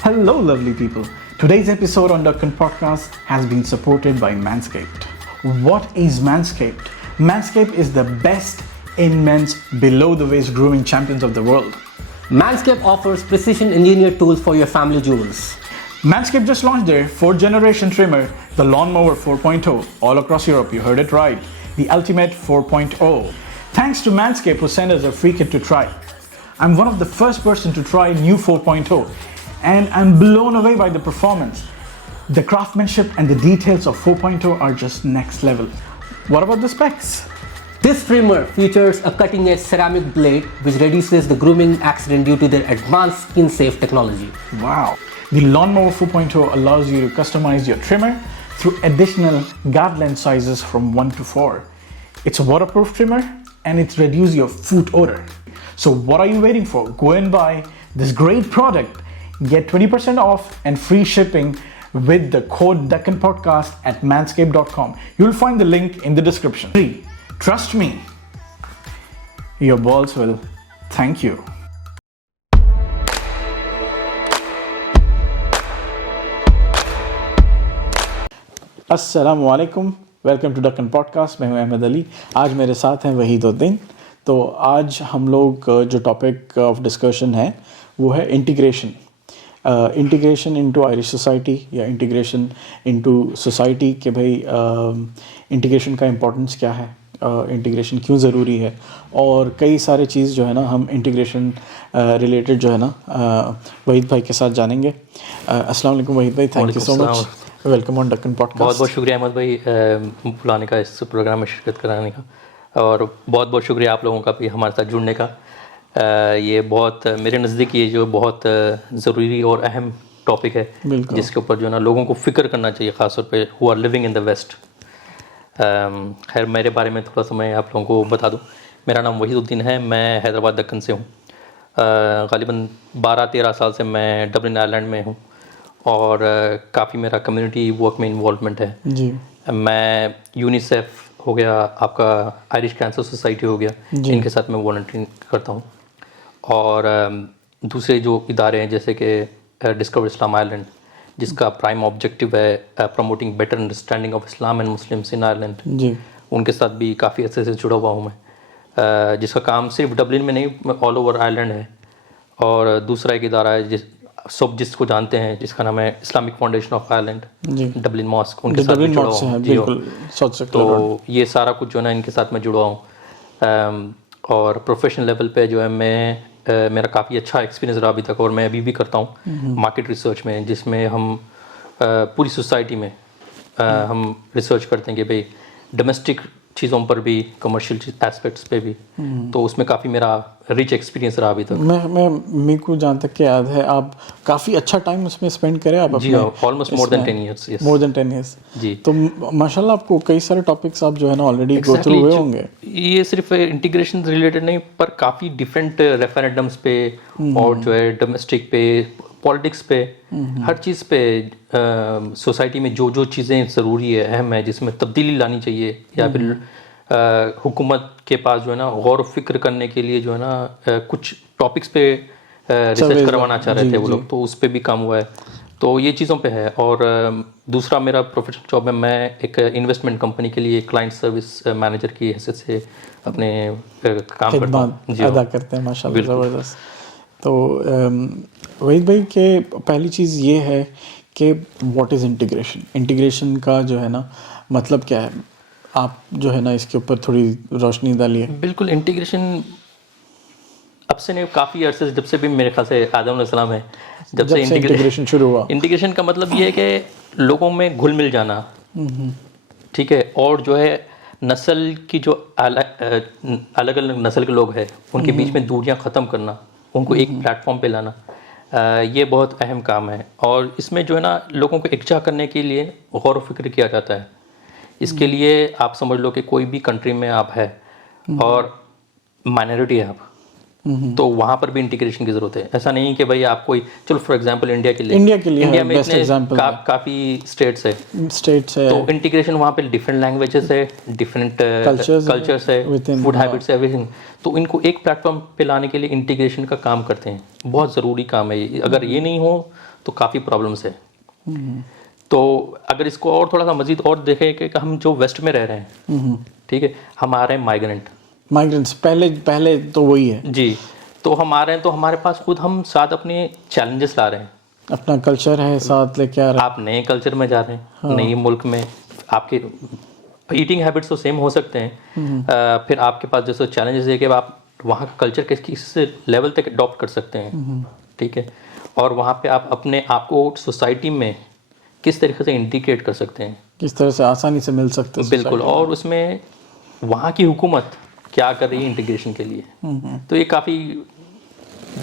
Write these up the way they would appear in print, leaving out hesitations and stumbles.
Hello, lovely people. Today's episode on Duck Podcast has been supported by Manscaped. What is Manscaped? Manscaped is the best in men's below the waist grooming champions of the world. Manscaped offers precision engineered tools for your family jewels. Manscaped just launched their 4th generation trimmer, the Lawnmower 4.0, all across Europe. You heard it right. The Ultimate 4.0. Thanks to Manscaped who sent us a free kit to try. I'm one of the first person to try new 4.0 and I'm blown away by the performance. The craftsmanship and the details of 4.0 are just next level. What about the specs? This trimmer features a cutting-edge ceramic blade which reduces the grooming accident due to their advanced skin-safe technology. Wow. The Lawnmower 4.0 allows you to customize your trimmer through additional guard length sizes from 1 to 4. It's a waterproof trimmer and it reduces your foot odor. So what are you waiting for? Go and buy this great product. Get 20% off and free shipping with the code Deccan Podcast at manscaped.com. You'll find the link in the description. 3. Trust me, your balls will thank you. अस्सलामुअलैकुम, welcome to Deccan podcast. मैं हूं अहमद अली। आज मेरे साथ हैं वहीदुद्दीन। तो आज हम लोग जो टॉपिक ऑफ डिस्कशन है वो है integration. Integration into Irish society या इंटीग्रेशन इनटू सोसाइटी कि भाई इंटीग्रेशन का इम्पोर्टेंस क्या है, इंटीग्रेशन क्यों ज़रूरी है, और कई सारे चीज़ जो है ना हम इंटीग्रेशन रिलेटेड जो है ना वहीद भाई के साथ जानेंगे। अस्सलाम वालेकुम वहीद भाई, thank you so much, welcome on Deccan podcast. बहुत बहुत शुक्रिया अहमद भाई बुलाने का, इस प्रोग्राम में शिरकत कराने का, और बहुत बहुत शुक्रिया आप लोगों का भी हमारे साथ जुड़ने का। ये बहुत मेरे नज़दीक ये जो बहुत ज़रूरी और अहम टॉपिक है जिसके ऊपर जो है ना लोगों को फ़िक्र करना चाहिए, ख़ासतौर पे who are living in the west. खैर मेरे बारे में थोड़ा सा मैं आप लोगों को बता दूं। मेरा नाम वहीदुद्दीन है, मैं हैदराबाद दक्कन से हूँ। ग़ालिबन 12-13 साल से मैं डबलिन आइलैंड में हूँ और काफ़ी मेरा कम्युनिटी वर्क में इन्वॉल्वमेंट है जी। मैं यूनिसेफ हो गया, आपका आयरिश कैंसर सोसाइटी हो गया, इनके साथ मैं वॉलंटियरिंग करता हूँ। और दूसरे जो इदारे हैं जैसे कि डिस्कवर इस्लाम आइलैंड, जिसका प्राइम ऑब्जेक्टिव है promoting better understanding of Islam and Muslims in Ireland, उनके साथ भी काफ़ी अच्छे से जुड़ा हुआ हूँ मैं, जिसका काम सिर्फ डबलिन में नहीं ऑल ओवर आयरलैंड है। और दूसरा एक इदारा है जिसको जानते हैं, जिसका नाम है Islamic Foundation of Ireland Dublin mosque, उनके साथ भी जुड़ा हूँ। तो ये सारा कुछ जो है ना इनके साथ मैं जुड़ा हूँ। और प्रोफेशनल लेवल पे जो है मैं मेरा काफ़ी अच्छा एक्सपीरियंस रहा अभी तक, और मैं अभी भी करता हूँ मार्केट रिसर्च में, जिसमें हम पूरी सोसाइटी में हम रिसर्च करते हैं कि भाई डोमेस्टिक चीज़ों पर भी, कमर्शियल एस्पेक्ट्स पे भी। तो उसमें काफ़ी मेरा रिच एक्सपीरियंस रहा अभी तक। मेरे को जहाँ तक के याद है आप काफ़ी अच्छा टाइम उसमें स्पेंड करें आप। जी हाँ, almost more than 10 years. More than 10 years जी। तो माशाल्लाह आपको कई सारे टॉपिक्स आप जो है ना ऑलरेडी गो थ्रू हुए होंगे। ये सिर्फ इंटीग्रेशन रिलेटेड नहीं, पर काफ़ी डिफरेंट रेफरेंडम्स पे और जो है डोमेस्टिक पे, पॉलिटिक्स पे, हर चीज़ पे सोसाइटी में जो जो चीज़ें ज़रूरी है, अहम है, जिसमें तब्दीली लानी चाहिए, या फिर हुकूमत के पास जो है ना गौर फिक्र करने के लिए जो है ना कुछ टॉपिक्स पे रिसर्च करवाना चाह रहे थे वो लोग, तो उस पे भी काम हुआ है। तो ये चीज़ों पे है। और दूसरा मेरा प्रोफेशनल जॉब में मैं एक इन्वेस्टमेंट कंपनी के लिए क्लाइंट सर्विस मैनेजर की हैसियत से अपने काम करता हूँ, अदा करते हैं। माशाल्लाह, ज़बरदस्त। तो वहीद भाई के पहली चीज़ ये है कि व्हाट इज़ इंटीग्रेशन। इंटीग्रेशन का जो है ना मतलब क्या है, आप जो है ना इसके ऊपर थोड़ी रोशनी डालिए। बिल्कुल, इंटीग्रेशन अब से नहीं, काफ़ी अरसे जब से भी मेरे ख्याल से आदम अलैहिस्सलाम है, जब से इंटीग्रेशन शुरू हुआ। इंटीग्रेशन का मतलब ये है कि लोगों में घुल मिल जाना, ठीक है, और जो है नस्ल की जो अलग अलग नस्ल के लोग हैं उनके बीच में दूरियां ख़त्म करना, उनको एक प्लेटफॉर्म पे लाना, ये बहुत अहम काम है। और इसमें जो है ना लोगों को इकट्ठा करने के लिए गौर व फिक्र किया जाता है। इसके लिए आप समझ लो कि कोई भी कंट्री में आप है और माइनॉरिटी है आप, तो वहाँ पर भी इंटीग्रेशन की ज़रूरत है। ऐसा नहीं कि भाई आप कोई, चलो फॉर एग्जांपल इंडिया में इतने काफ़ी स्टेट्स है, तो इंटीग्रेशन वहाँ पे डिफरेंट लैंग्वेजेस है, डिफरेंट कल्चर्स है, फूड हैबिट्स है, एवरीथिंग। तो इनको एक प्लेटफॉर्म पे लाने के लिए इंटीग्रेशन का काम करते हैं, बहुत ज़रूरी काम है ये। अगर ये नहीं हो तो काफ़ी प्रॉब्लम्स है। तो अगर इसको और थोड़ा सा मजीद और देखें कि हम जो वेस्ट में रह रहे हैं, ठीक है, हम आ रहे हैं माइग्रेंट्स पहले तो वही है जी, तो हम आ रहे हैं तो हमारे पास खुद हम साथ अपने चैलेंजेस ला रहे हैं। अपना कल्चर है साथ लेके आ रहे आप नए कल्चर में जा रहे हैं, नए मुल्क में, आपके ईटिंग हैबिट्स तो सेम हो सकते हैं, फिर आपके पास जैसे चैलेंजेस है कि आप वहाँ कल्चर किस लेवल तक अडॉप्ट कर सकते हैं, ठीक है, और वहाँ पे आप अपने आप को सोसाइटी में किस तरीके से इंटीग्रेट कर सकते हैं, किस तरह से आसानी से मिल सकते हैं बिल्कुल, और उसमें वहाँ की हुकूमत क्या कर रही है इंटीग्रेशन के लिए। तो ये काफ़ी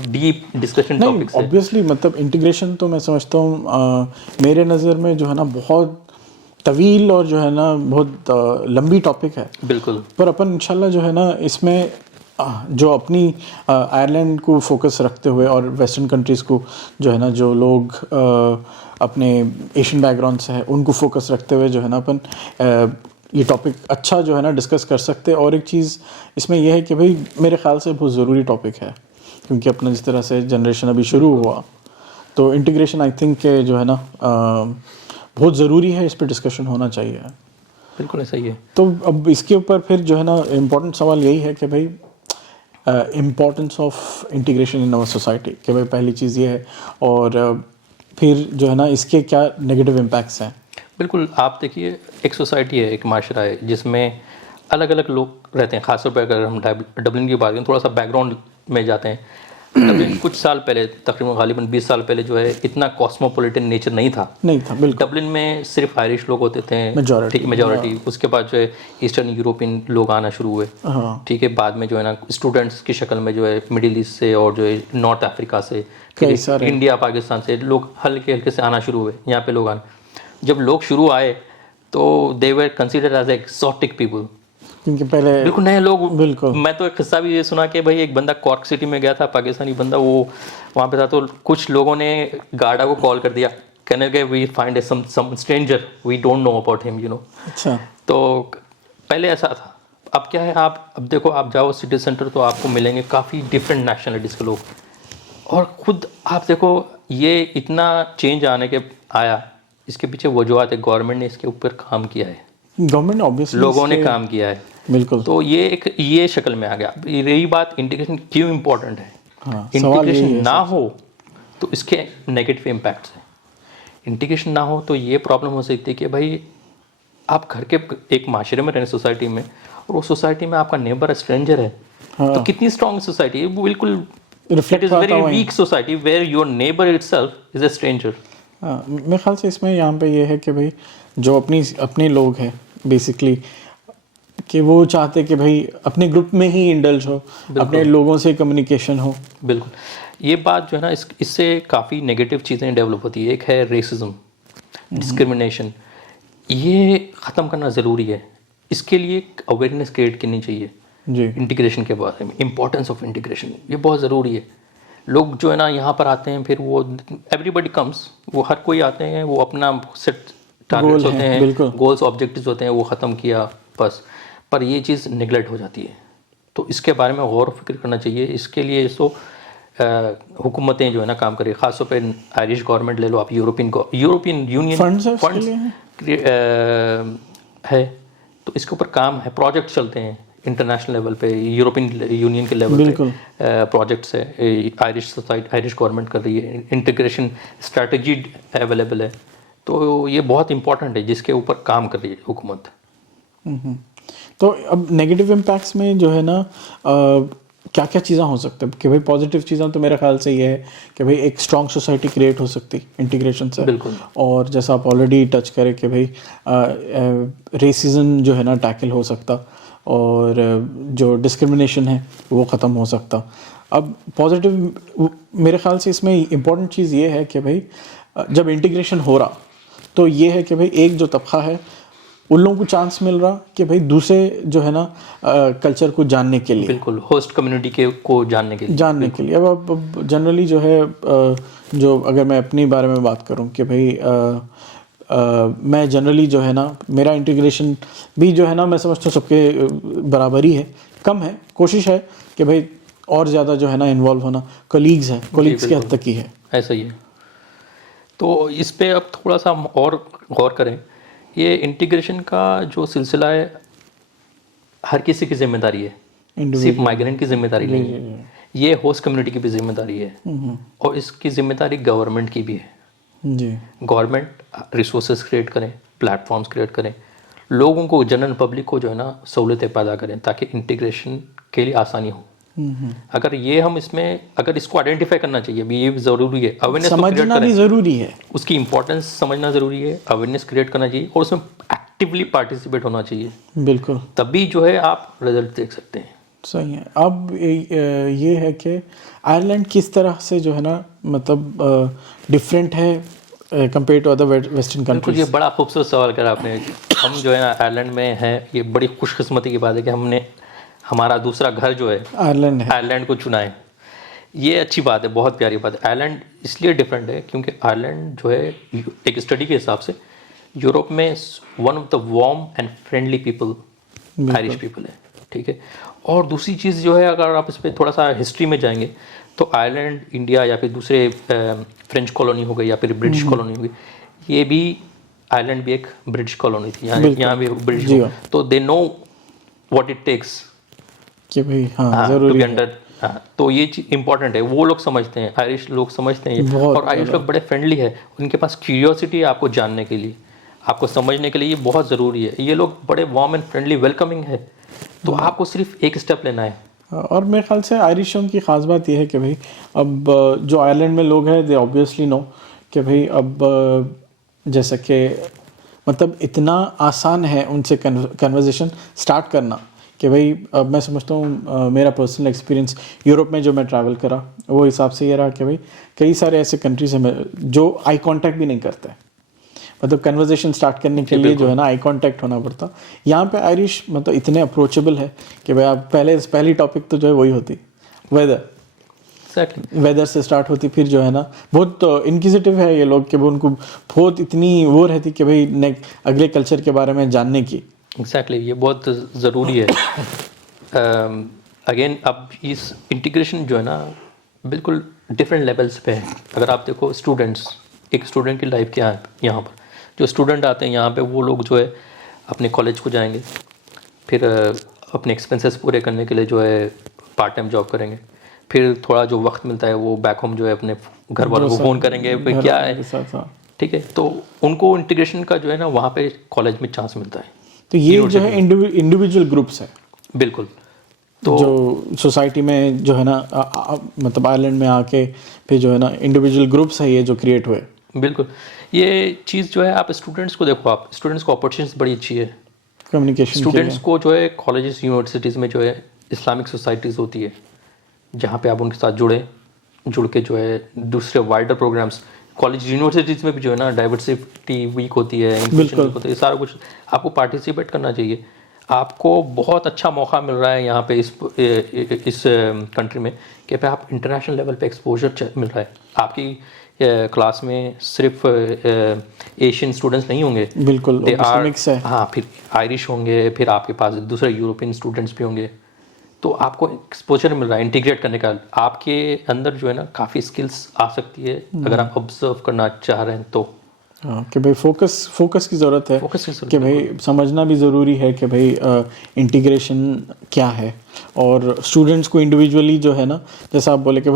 डीप डिस्कशन टॉपिक्स है। ऑब्वियसली मतलब इंटीग्रेशन तो मैं समझता हूँ मेरे नज़र में जो है ना बहुत तवील और जो है ना बहुत लंबी टॉपिक है। बिल्कुल, पर अपन इंशाल्लाह जो है ना इसमें जो अपनी आयरलैंड को फोकस रखते हुए और वेस्टर्न कंट्रीज़ को जो है ना जो लोग अपने एशियन बैकग्राउंड से है उनको फोकस रखते हुए जो है ना अपन ये टॉपिक अच्छा जो है ना डिस्कस कर सकते हैं। और एक चीज़ इसमें यह है कि भाई मेरे ख्याल से बहुत ज़रूरी टॉपिक है, क्योंकि अपना जिस तरह से जनरेशन अभी शुरू हुआ तो इंटीग्रेशन आई थिंक के जो है ना बहुत ज़रूरी है, इस पर डिस्कशन होना चाहिए। बिल्कुल ऐसा ही है। तो अब इसके ऊपर फिर जो है ना इम्पोर्टेंट सवाल यही है कि भाई importance of integration in our society, कि भाई पहली चीज़ ये है, और फिर जो है ना इसके क्या नेगेटिव इम्पैक्ट्स हैं। बिल्कुल, आप देखिए एक सोसाइटी है, एक माशरा है जिसमें अलग अलग लोग रहते हैं। ख़ासतौर पर अगर हम डबलिन की बात करें, थोड़ा सा बैकग्राउंड में जाते हैं। डबलिन कुछ साल पहले, तकरीबन गालिबन 20 साल पहले जो है इतना कॉस्मोपॉलिटन नेचर नहीं था। बिल्कुल। डबलिन में सिर्फ आयरिश लोग होते थे, मेजॉरिटी, ठीक, मेजॉरिटी। उसके बाद जो है ईस्टर्न यूरोपियन लोग आना शुरू हुए, ठीक है। बाद में जो है ना स्टूडेंट्स की शक्ल में जो है मिडिल ईस्ट से और जो है नॉर्थ अफ्रीका से, इंडिया, पाकिस्तान से लोग हल्के हल्के से आना शुरू हुए यहाँ पे लोग आना। जब लोग शुरू आए तो they were considered as exotic people, क्योंकि पहले बिल्कुल नए लोग। बिल्कुल। मैं तो एक किस्सा भी ये सुना कि भाई एक बंदा कॉर्क सिटी में गया था, पाकिस्तानी बंदा, वो वहाँ पे था, तो कुछ लोगों ने गार्डा को कॉल कर दिया, कहने लगे we find some stranger, we don't know about him, you know. अच्छा। तो पहले ऐसा था। अब क्या है, आप अब देखो, आप जाओ सिटी सेंटर तो आपको मिलेंगे काफ़ी डिफरेंट नेशनलिटीज़ के लोग, और ख़ुद आप देखो ये इतना चेंज आने के आया, इसके पीछे वजूहत है, गवर्नमेंट ने इसके ऊपर काम किया है, गवर्नमेंट ऑब्वियसली लोगों ने काम किया है। बिल्कुल। तो ये शक्ल में आ गया। रही बात इंटीग्रेशन क्यों इम्पोर्टेंट है, इंटीग्रेशन ना हो तो इसके नेगेटिव इम्पैक्ट्स हैं। इंटीग्रेशन ना हो तो ये प्रॉब्लम हो सकती है कि भाई आप घर के एक माशरे में रहें, सोसाइटी में, और उस सोसाइटी में आपका नेबर स्ट्रेंजर है, तो कितनी स्ट्रॉन्ग सोसाइटी है, बिल्कुल it is very weak society where your neighbour itself is a stranger. मेरे ख्याल से इसमें यहाँ पे ये है कि भाई जो अपने लोग हैं बेसिकली, कि वो चाहते कि भाई अपने ग्रुप में ही इंडल्ज हो, अपने लोगों से कम्युनिकेशन हो। बिल्कुल, ये बात जो है ना इससे काफ़ी नेगेटिव चीज़ें डेवलप होती है। एक है रेसिज्म, डिस्क्रिमिनेशन, ये ख़त्म करना ज़रूरी है। इसके लिए अवेयरनेस क्रिएट करनी चाहिए जी। इंटीग्रेशन के बारे में, इम्पोर्टेंस ऑफ इंटीग्रेशन, ये बहुत ज़रूरी है। लोग जो है ना यहाँ पर आते हैं, फिर वो एवरीबडी कम्स, वो हर कोई आते हैं, वो अपना सेट टारगेट्स होते हैं, गोल्स ऑब्जेक्टिव्स होते हैं, वो ख़त्म किया बस, पर ये चीज़ निगलेक्ट हो जाती है। तो इसके बारे में गौर फिक्र करना चाहिए। इसके लिए इसको हुकूमतें जो है ना काम करें, ख़ासतौर पे आयरिश गवर्नमेंट ले लो आप, यूरोपियन यूनियन फंड्स है, तो इसके ऊपर काम है, प्रोजेक्ट चलते हैं इंटरनेशनल लेवल पे, यूरोपियन यूनियन के लेवल पे प्रोजेक्ट्स है, आयरिश गवर्नमेंट कर रही है, इंटीग्रेशन स्ट्रैटेजी अवेलेबल है। तो ये बहुत इंपॉर्टेंट है जिसके ऊपर काम कर रही है हुकूमत। तो अब नेगेटिव इम्पैक्ट्स में जो है ना क्या क्या चीज़ें हो सकती है कि भाई पॉजिटिव चीज़ें तो मेरे ख्याल से ये है कि भाई एक स्ट्रॉन्ग सोसाइटी क्रिएट हो सकती इंटीग्रेशन से। बिल्कुल। और जैसा आप ऑलरेडी टच करें कि भाई रेसिज्म जो है ना टैकल हो सकता, और जो डिस्क्रिमिनेशन है वो ख़त्म हो सकता। अब पॉजिटिव मेरे ख्याल से इसमें इम्पॉर्टेंट चीज़ ये है कि भाई जब इंटीग्रेशन हो रहा तो ये है कि भाई एक जो तबका है उन लोगों को चांस मिल रहा कि भाई दूसरे जो है ना कल्चर को जानने के लिए, बिल्कुल, होस्ट कम्युनिटी के को जानने के लिए। अब जनरली जो है जो अगर मैं अपने बारे में बात करूं कि भाई मैं जनरली जो है ना मेरा इंटीग्रेशन भी जो है ना मैं समझता हूँ सबके बराबर ही है, कम है, कोशिश है कि भाई और ज़्यादा जो है ना इन्वॉल्व होना कलीग्स के हद तक ही है। ऐसा ही है। तो इस पे अब थोड़ा सा हम और गौर करें। ये इंटीग्रेशन का जो सिलसिला है हर किसी की जिम्मेदारी है, सिर्फ माइग्रेंट की जिम्मेदारी नहीं है, ये होस्ट कम्युनिटी की भी जिम्मेदारी है और इसकी जिम्मेदारी गवर्नमेंट की भी है। जी गवर्नमेंट रिसोर्सेज क्रिएट करें, प्लेटफॉर्म्स क्रिएट करें, लोगों को, जनरल पब्लिक को जो है ना सहूलतें पैदा करें ताकि इंटीग्रेशन के लिए आसानी हो। अगर ये हम इसमें, अगर इसको आइडेंटिफाई करना चाहिए, अभी ये ज़रूरी है, अवेयरनेस समझना भी ज़रूरी है, उसकी इंपॉर्टेंस समझना ज़रूरी है, अवेयरनेस क्रिएट करना चाहिए और उसमें एक्टिवली पार्टिसिपेट होना चाहिए। बिल्कुल, तभी जो है आप रिजल्ट देख सकते हैं। सही है। अब ये है कि आयरलैंड किस तरह से जो है ना मतलब डिफरेंट है कंपेयर टू अदर वेस्टर्न बिल्कुल, कंट्रीज। ये बड़ा खूबसूरत सवाल करा आपने। हम जो है ना आयरलैंड में हैं, ये बड़ी खुशकिस्मती की बात है कि हमने हमारा दूसरा घर जो है आयरलैंड है। आयरलैंड को चुना है। ये अच्छी बात है, बहुत प्यारी बात है। आयरलैंड इसलिए डिफरेंट है क्योंकि आयरलैंड जो है एक स्टडी के हिसाब से यूरोप में one of the warm and friendly people Irish people है, ठीक है। और दूसरी चीज़ जो है, अगर आप इस पर थोड़ा सा हिस्ट्री में जाएंगे तो आयरलैंड, इंडिया या फिर दूसरे फ्रेंच कॉलोनी हो गई या फिर ब्रिटिश कॉलोनी हो गई, ये भी आयरलैंड भी एक ब्रिटिश कॉलोनी थी, यहाँ भी ब्रिटिश, तो they know what it takes कि भाई हाँ जरूरी है। तो ये चीज़ इंपॉर्टेंट है, वो लोग समझते हैं, आयरिश लोग समझते हैं ये। और आयरिश लोग बड़े फ्रेंडली है, उनके पास क्यूरियोसिटी है आपको जानने के लिए, आपको समझने के लिए, ये बहुत ज़रूरी है। ये लोग बड़े वार्म एंड फ्रेंडली, वेलकमिंग है, तो आपको सिर्फ एक स्टेप लेना है। और मेरे ख्याल से आयरिशों की ख़ास बात यह है कि भाई अब जो आयरलैंड में लोग हैं दे ऑब्वियसली नो कि भाई अब जैसा कि मतलब इतना आसान है उनसे कन्वर्सेशन स्टार्ट करना कि भाई अब मैं समझता हूँ मेरा पर्सनल एक्सपीरियंस यूरोप में जो मैं ट्रैवल करा वो हिसाब से ये रहा कि भाई कई सारे ऐसे कंट्रीज हैं जो आई कांटेक्ट भी नहीं करते, मतलब कन्वर्सेशन स्टार्ट करने के लिए जो है ना आई कांटेक्ट होना पड़ता। यहाँ पे आयरिश मतलब इतने अप्रोचेबल है कि भाई आप पहली टॉपिक तो जो है वही होती वेदर, वेदर से स्टार्ट होती, फिर जो है ना बहुत इनक्विजिटिव है ये लोग कि वो उनको बहुत इतनी वो रहती कि भाई अगले कल्चर के बारे में जानने की। एग्जैक्टली, ये बहुत ज़रूरी है। अगेन अब इस इंटीग्रेशन जो है ना बिल्कुल डिफरेंट लेवल्स पे है। अगर आप देखो स्टूडेंट्स, एक स्टूडेंट की लाइफ क्या है, यहाँ पर जो स्टूडेंट आते हैं यहाँ पे वो लोग जो है अपने कॉलेज को जाएंगे, फिर अपने एक्सपेंसेस पूरे करने के लिए जो है पार्ट टाइम जॉब करेंगे, फिर थोड़ा जो वक्त मिलता है वो बैक होम जो है अपने घर वालों को फ़ोन करेंगे भाई क्या है, ठीक है। तो उनको इंटीग्रेशन का जो है ना वहाँ पे कॉलेज में चांस मिलता है। तो ये जो है इंडिविजुअल ग्रुप्स है, बिल्कुल। तो जो सोसाइटी में जो है ना मतलब आयरलैंड में आके फिर जो है ना इंडिविजुअल ग्रुप्स है ये जो क्रिएट हुए। बिल्कुल, ये चीज़ जो है आप स्टूडेंट्स को देखो, आप स्टूडेंट्स को अपॉर्चुनिटीज बड़ी अच्छी है कम्युनिकेशन। स्टूडेंट्स को जो है कॉलेजेस यूनिवर्सिटीज़ में जो है इस्लामिक सोसाइटीज़ होती है जहाँ पे आप उनके साथ जुड़ के जो है दूसरे वाइडर प्रोग्राम्स, कॉलेज यूनिवर्सिटीज़ में भी जो है ना डाइवर्सिटी वीक होती है, इंक्लूजन वीक होता है, ये सारा कुछ आपको पार्टिसिपेट करना चाहिए। आपको बहुत अच्छा मौका मिल रहा है यहाँ पे इस कंट्री में कि पे आप इंटरनेशनल लेवल पे एक्सपोजर मिल रहा है। आपकी क्लास में सिर्फ एशियन स्टूडेंट्स नहीं होंगे, बिल्कुल मिक्स है, हाँ, फिर आयरिश होंगे, फिर आपके पास दूसरे यूरोपियन स्टूडेंट्स भी होंगे, तो आपको एक्सपोजर मिल रहा है इंटीग्रेट करने का। आपके अंदर जो है ना काफ़ी स्किल्स आ सकती है अगर आप ऑब्जर्व करना चाह रहे हैं तो। हाँ कि भाई फोकस की ज़रूरत है, कि भाई समझना भी ज़रूरी है कि भाई इंटीग्रेशन क्या है, और स्टूडेंट्स को इंडिविजुअली जो है ना जैसा आप बोले कि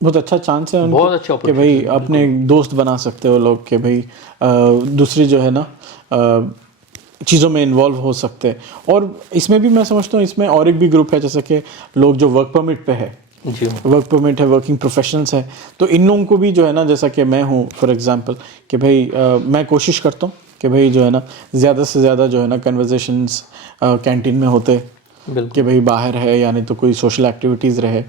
बहुत अच्छा चांस है उनको, बहुत अच्छा कि भाई अपने दोस्त बना सकते हो लोग, कि भाई दूसरी जो है ना चीज़ों में इन्वॉल्व हो सकते हैं। और इसमें भी मैं समझता हूँ इसमें और एक भी ग्रुप है, जैसे कि लोग जो वर्क परमिट पे है, वर्क परमिट है, वर्किंग प्रोफेशनल्स है, तो इन लोगों को भी जो है ना जैसा कि मैं हूँ फॉर एग्जांपल कि भाई मैं कोशिश करता हूँ कि भाई जो है ना ज़्यादा से ज़्यादा जो है ना कन्वर्सेशंस कैंटीन में होते, कि भाई बाहर है या नहीं तो कोई सोशल एक्टिविटीज़ रहे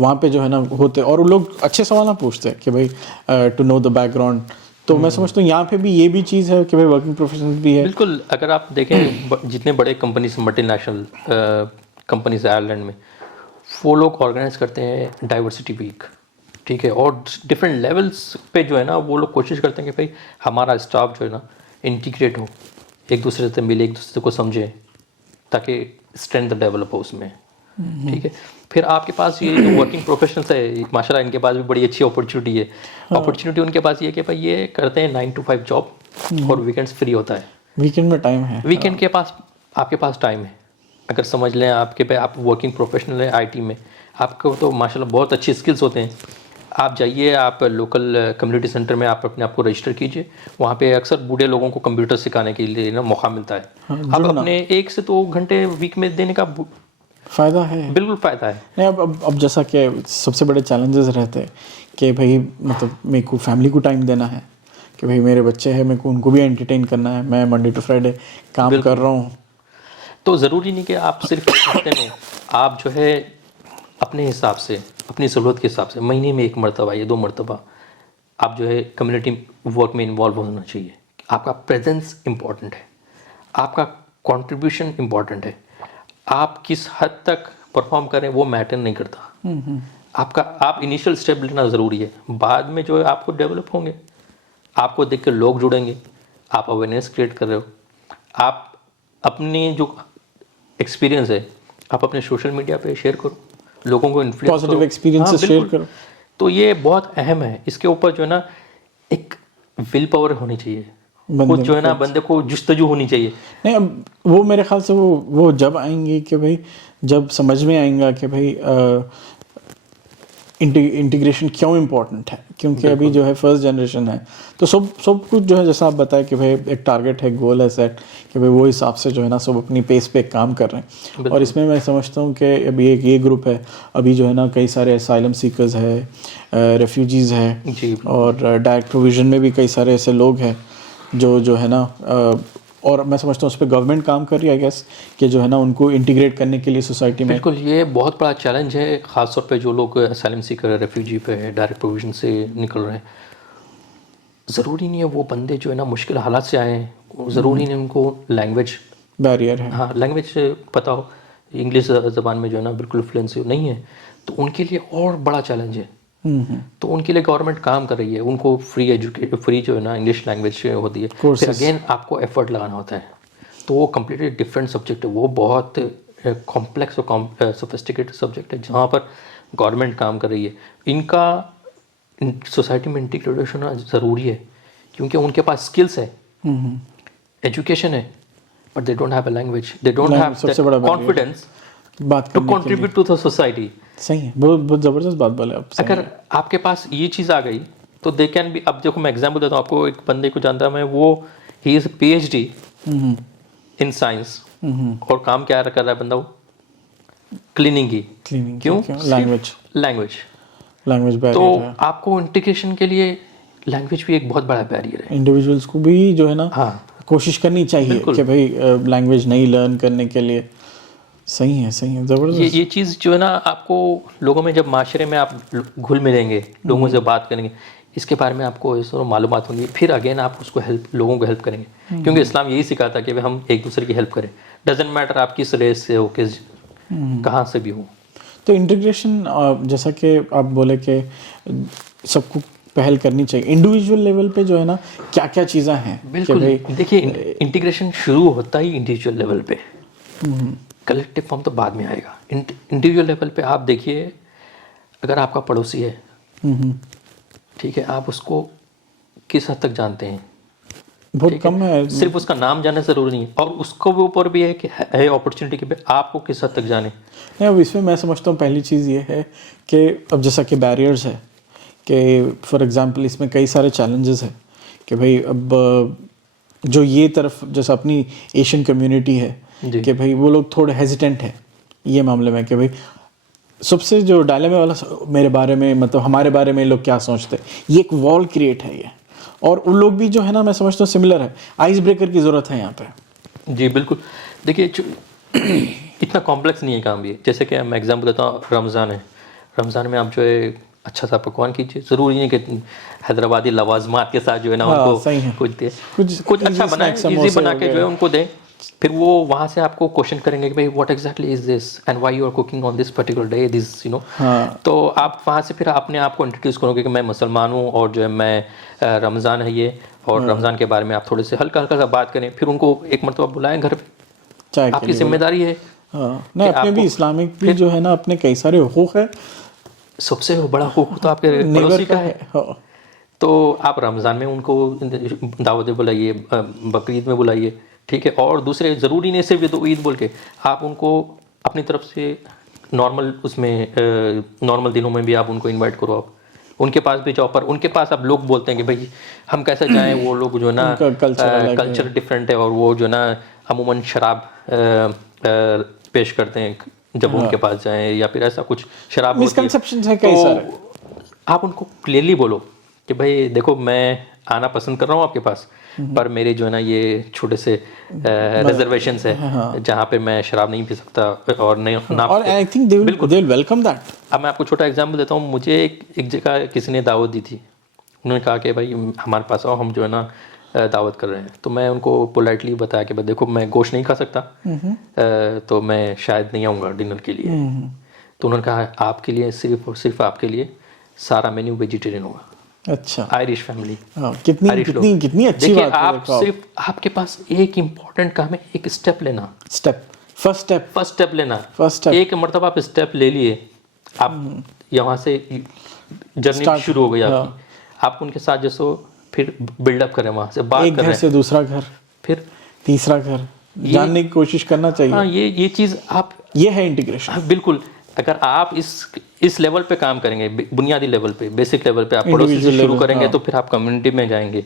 वहाँ पे जो है ना होते, और वो लोग अच्छे सवाल पूछते हैं कि भाई टू नो द बैकग्राउंड। तो मैं समझता हूँ यहाँ पे भी ये भी चीज़ है कि भाई वर्किंग प्रोफेशनल भी है। बिल्कुल, अगर आप देखें जितने बड़े कंपनीज, मल्टीनेशनल कंपनीज आयरलैंड में, वो लोग ऑर्गेनाइज करते हैं डाइवर्सिटी वीक, ठीक है, और डिफरेंट लेवल्स पे जो है ना वो लोग कोशिश करते हैं कि भाई हमारा स्टाफ जो है ना इंटीग्रेट हो, एक दूसरे से मिले, एक दूसरे को समझे, ताकि स्ट्रेंथ डेवलप हो उसमें। ठीक है। फिर आपके पास ये जो वर्किंग प्रोफेशनल्स है माशाल्लाह, इनके पास भी बड़ी अच्छी अपॉर्चुनिटी है। अपॉर्चुनिटी उनके पास ये है कि भाई ये करते हैं 9 to 5 जॉब और वीकेंड्स फ्री होता है। वीकेंड में टाइम है, वीकेंड के पास आपके पास टाइम है। अगर समझ लें आपके पे आप वर्किंग प्रोफेशनल है आईटी में, आपको तो माशाल्लाह बहुत अच्छे स्किल्स होते हैं। आप जाइए, आप लोकल कम्युनिटी सेंटर में आप अपने आप को रजिस्टर कीजिए। वहाँ पे अक्सर बूढ़े लोगों को कंप्यूटर सिखाने के लिए ना मौका मिलता है। आप अपने 1 से 2 घंटे वीक में देने का फ़ायदा है, बिल्कुल फ़ायदा है। नहीं अब जैसा कि सबसे बड़े चैलेंजेस रहते हैं कि भाई मतलब मेरे को फैमिली को टाइम देना है, कि भाई मेरे बच्चे हैं, मेरे को उनको भी एंटरटेन करना है, मैं मंडे टू फ्राइडे काम कर रहा हूँ। तो ज़रूरी नहीं कि आप सिर्फ एक हफ्ते में, आप जो है अपने हिसाब से, अपनी ज़रूरत के हिसाब से महीने में 1 मरतबा या 2 मरतबा आप जो है कम्युनिटी वर्क में इन्वॉल्व होना चाहिए। आपका प्रेजेंस इम्पॉर्टेंट है, आपका कंट्रीब्यूशन इम्पॉर्टेंट है। आप किस हद तक परफॉर्म करें वो मैटर नहीं करता। आप इनिशियल स्टेप लेना ज़रूरी है, बाद में जो है आपको डेवलप होंगे, आपको देख कर लोग जुड़ेंगे, आप अवेयरनेस क्रिएट कर रहे हो, आप अपनी जो एक्सपीरियंस है आप अपने सोशल मीडिया पे शेयर करो, लोगों को इन्फ्लुएंस करो, पॉजिटिव एक्सपीरियंसेस शेयर करो। तो ये बहुत अहम है। इसके ऊपर जो है ना एक विल पावर होनी चाहिए, कुछ जो है ना बंदे को जुस्तजू होनी चाहिए। नहीं अब वो मेरे ख्याल से वो जब आएंगे कि भाई जब समझ में आएगा कि भाई इंटीग्रेशन क्यों इम्पोर्टेंट है, क्योंकि अभी जो है फर्स्ट जनरेशन है तो सब कुछ जो है जैसा आप बताएं कि भाई एक टारगेट है, गोल है सेट, कि भाई वो हिसाब से जो है ना सब अपनी पेस पे काम कर रहे हैं। और इसमें मैं समझता हूँ कि अभी एक ये ग्रुप है, अभी जो है ना कई सारे असाइलम सीकर्स है, रेफ्यूजीज़ है, और डायरेक्ट प्रोविजन में भी कई सारे ऐसे लोग हैं जो है ना, और मैं समझता हूँ उस पर गवर्नमेंट काम कर रही है आई गेस, कि जो है ना उनको इंटीग्रेट करने के लिए सोसाइटी में। बिल्कुल, ये बहुत बड़ा चैलेंज है, ख़ासतौर पे जो लोग असाइलम सीकर, रेफ्यूजी पे डायरेक्ट प्रोविजन से निकल रहे हैं। ज़रूरी नहीं है वो बंदे जो है ना मुश्किल हालात से आए हैं, ज़रूरी नहीं उनको लैंग्वेज बैरियर है, हाँ लैंग्वेज पता हो, इंग्लिश ज़बान में जो है ना बिल्कुल फ्लुएंसी नहीं है, तो उनके लिए और बड़ा चैलेंज है। तो उनके लिए गवर्नमेंट काम कर रही है, उनको फ्री जो है ना इंग्लिश लैंग्वेज होती है। फिर अगेन आपको एफर्ट लगाना होता है, तो वो कम्प्लीटली डिफरेंट सब्जेक्ट है, वो बहुत कॉम्प्लेक्स और सोफिस्टिकेटेड सब्जेक्ट है जहाँ पर गवर्नमेंट काम कर रही है। इनका सोसाइटी में इंटीग्रेशन होना ज़रूरी है, क्योंकि उनके पास स्किल्स है, एजुकेशन है, but they don't have a language, they don't have confidence बात to contribute to the society. सही है, बहुत ज़बरदस्त बात बोले आप। अगर आपके पास ये चीज़ आ गई तो दे कैन भी। अब देखो मैं एग्जांपल देता हूँ आपको, एक बंदे को जानता मैं, वो he is PhD in science, और काम क्या कर रहा है बंदा, वो क्लीनिंग की। क्यों? Language barrier. तो आपको इंटीग्रेशन के लिए लैंग्वेज भी एक बहुत बड़ा बैरियर है। इंडिविजुअल्स को भी जो है ना कोशिश करनी चाहिए कि भाई लैंग्वेज नहीं लर्न करने के लिए। सही है, ज़बरदस्त। ये चीज़ जो है ना आपको लोगों में, जब माशरे में आप घुल मिलेंगे, लोगों से बात करेंगे, इसके बारे में आपको इस मालूमात होंगी, फिर अगेन आप उसको लोगों को हेल्प करेंगे, क्योंकि इस्लाम यही सिखाता है कि हम एक दूसरे की हेल्प करें, डजेंट मैटर आप किस रेस से हो, किस कहाँ से भी हो। तो इंटीग्रेशन जैसा कि आप बोले कि सबको पहल करनी चाहिए, इंडिविजुअल लेवल पे जो है ना क्या क्या चीज़ें हैं। बिल्कुल, देखिए इंटीग्रेशन शुरू होता ही इंडिविजुअल लेवल पे, कलेक्टिव फॉर्म तो बाद में आएगा। इंडिविजुअल लेवल पे आप देखिए, अगर आपका पड़ोसी है, ठीक है, आप उसको किस हद तक जानते हैं, बहुत कम है, सिर्फ उसका नाम जानना ज़रूरी नहीं है, और उसको भी ऊपर भी है कि है अपॉर्चुनिटी के पे आपको किस हद तक जाने। नहीं, अब इसमें मैं समझता हूँ पहली चीज़ ये है कि अब जैसा कि बैरियर्स है कि फॉर एग्जांपल इसमें कई सारे चैलेंजेस है कि भाई अब जो ये तरफ जैसा अपनी एशियन कम्युनिटी है कि भाई वो लोग थोड़े हेजिटेंट है ये मामले में, कि भाई सबसे जो डायलेमा वाला मेरे बारे में, मतलब हमारे बारे में लोग क्या सोचते हैं, ये एक वॉल क्रिएट है ये, और उन लोग भी जो है ना मैं समझता हूँ सिमिलर है, आइस ब्रेकर की ज़रूरत है यहाँ पे। जी बिल्कुल, देखिए इतना कॉम्प्लेक्स नहीं है काम ये। जैसे कि मैं एग्जांपल देता हूँ, रमज़ान है, रमज़ान में आप जो है अच्छा सा पकवान कीजिए, ज़रूरी नहीं कि हैदराबादी लवाजमात के साथ जो है ना उनको कुछ अच्छा बनाए, ईजी बना के जो है उनको दें। फिर वो वहाँ से आपको क्वेश्चन करेंगे कि भाई what exactly is this and why you are cooking on this particular day, this you know. तो आप वहाँ से फिर अपने आप को इंट्रोड्यूस करोगे कि मैं मुसलमान हूँ और जो है मैं रमज़ान है ये, और रमज़ान के बारे में आप थोड़े से हल्का सा बात करें। फिर उनको एक मरतबा बुलाएं घर पे, आपकी जिम्मेदारी है हाँ, नहीं कि अपने भी आपको- इस्लामिक भी जो है ना अपने कई सारे हुकूक है, सबसे बड़ा हुकूक तो आपके नेबर पड़ोसी का का है। है। हाँ, तो आप रमज़ान में उनको दावत बुलाइए, बकरीद में बुलाइए, ठीक है। और दूसरे ज़रूरी नहीं सिर्फ ये तो ईद बोल के, आप उनको अपनी तरफ से नॉर्मल उसमें नॉर्मल दिनों में भी आप उनको इनवाइट करो, आप उनके पास भी जाओ। पर उनके पास अब लोग बोलते हैं कि भाई हम कैसे जाएं, वो लोग जो है ना उनका कल्चर अलग है। कल्चर डिफरेंट है, और वो जो है ना अमूमन शराब पेश करते हैं जब उनके पास जाएं, या फिर ऐसा कुछ शराब होती है। मिसकंसेप्शंस है कई सारे। आप उनको क्लियरली बोलो कि भाई देखो मैं आना पसंद कर रहा हूँ आपके पास, पर मेरे जो है ना ये छोटे से रिजर्वेशंस है जहाँ पे मैं शराब नहीं पी सकता और नहीं ना। और I think they will welcome that. अब मैं आपको छोटा एग्जांपल देता हूँ। मुझे एक जगह किसी ने दावत दी थी, उन्होंने कहा कि भाई हमारे पास आओ, हम जो है ना दावत कर रहे हैं। तो मैं उनको पोलाइटली बताया कि भाई देखो मैं गोश्त नहीं खा सकता, तो मैं शायद नहीं आऊँगा डिनर के लिए। तो उन्होंने कहा आपके लिए सिर्फ और सिर्फ आपके लिए सारा मेन्यू वेजिटेरियन होगा। अच्छा, आयरिश फैमिली, हाँ, कितनी आयरिश लोग। कितनी कितनी अच्छी देखिए, बात है। आप देखो सिर्फ आपके पास एक इम्पोर्टेंट काम है, एक स्टेप लेना, फर्स्ट स्टेप लेना। First step. एक मरतबा आप स्टेप ले लिए, आप यहाँ से जर्नी Start. शुरू हो गई आपकी। आप उनके साथ जैसो फिर बिल्डअप करें, वहाँ से बात एक कर घर रहे से हैं, दूसरा घर, फिर तीसरा घर, जानने की कोशिश करना हाँ चाहिए। ये चीज़ आप ये है इंटीग्रेशन। हाँ, बिल्कुल। अगर आप इस लेवल पे काम करेंगे, बुनियादी लेवल पे, बेसिक लेवल पे आप पड़ोसी से Individual शुरू level, करेंगे, हाँ। तो फिर आप कम्युनिटी में जाएंगे,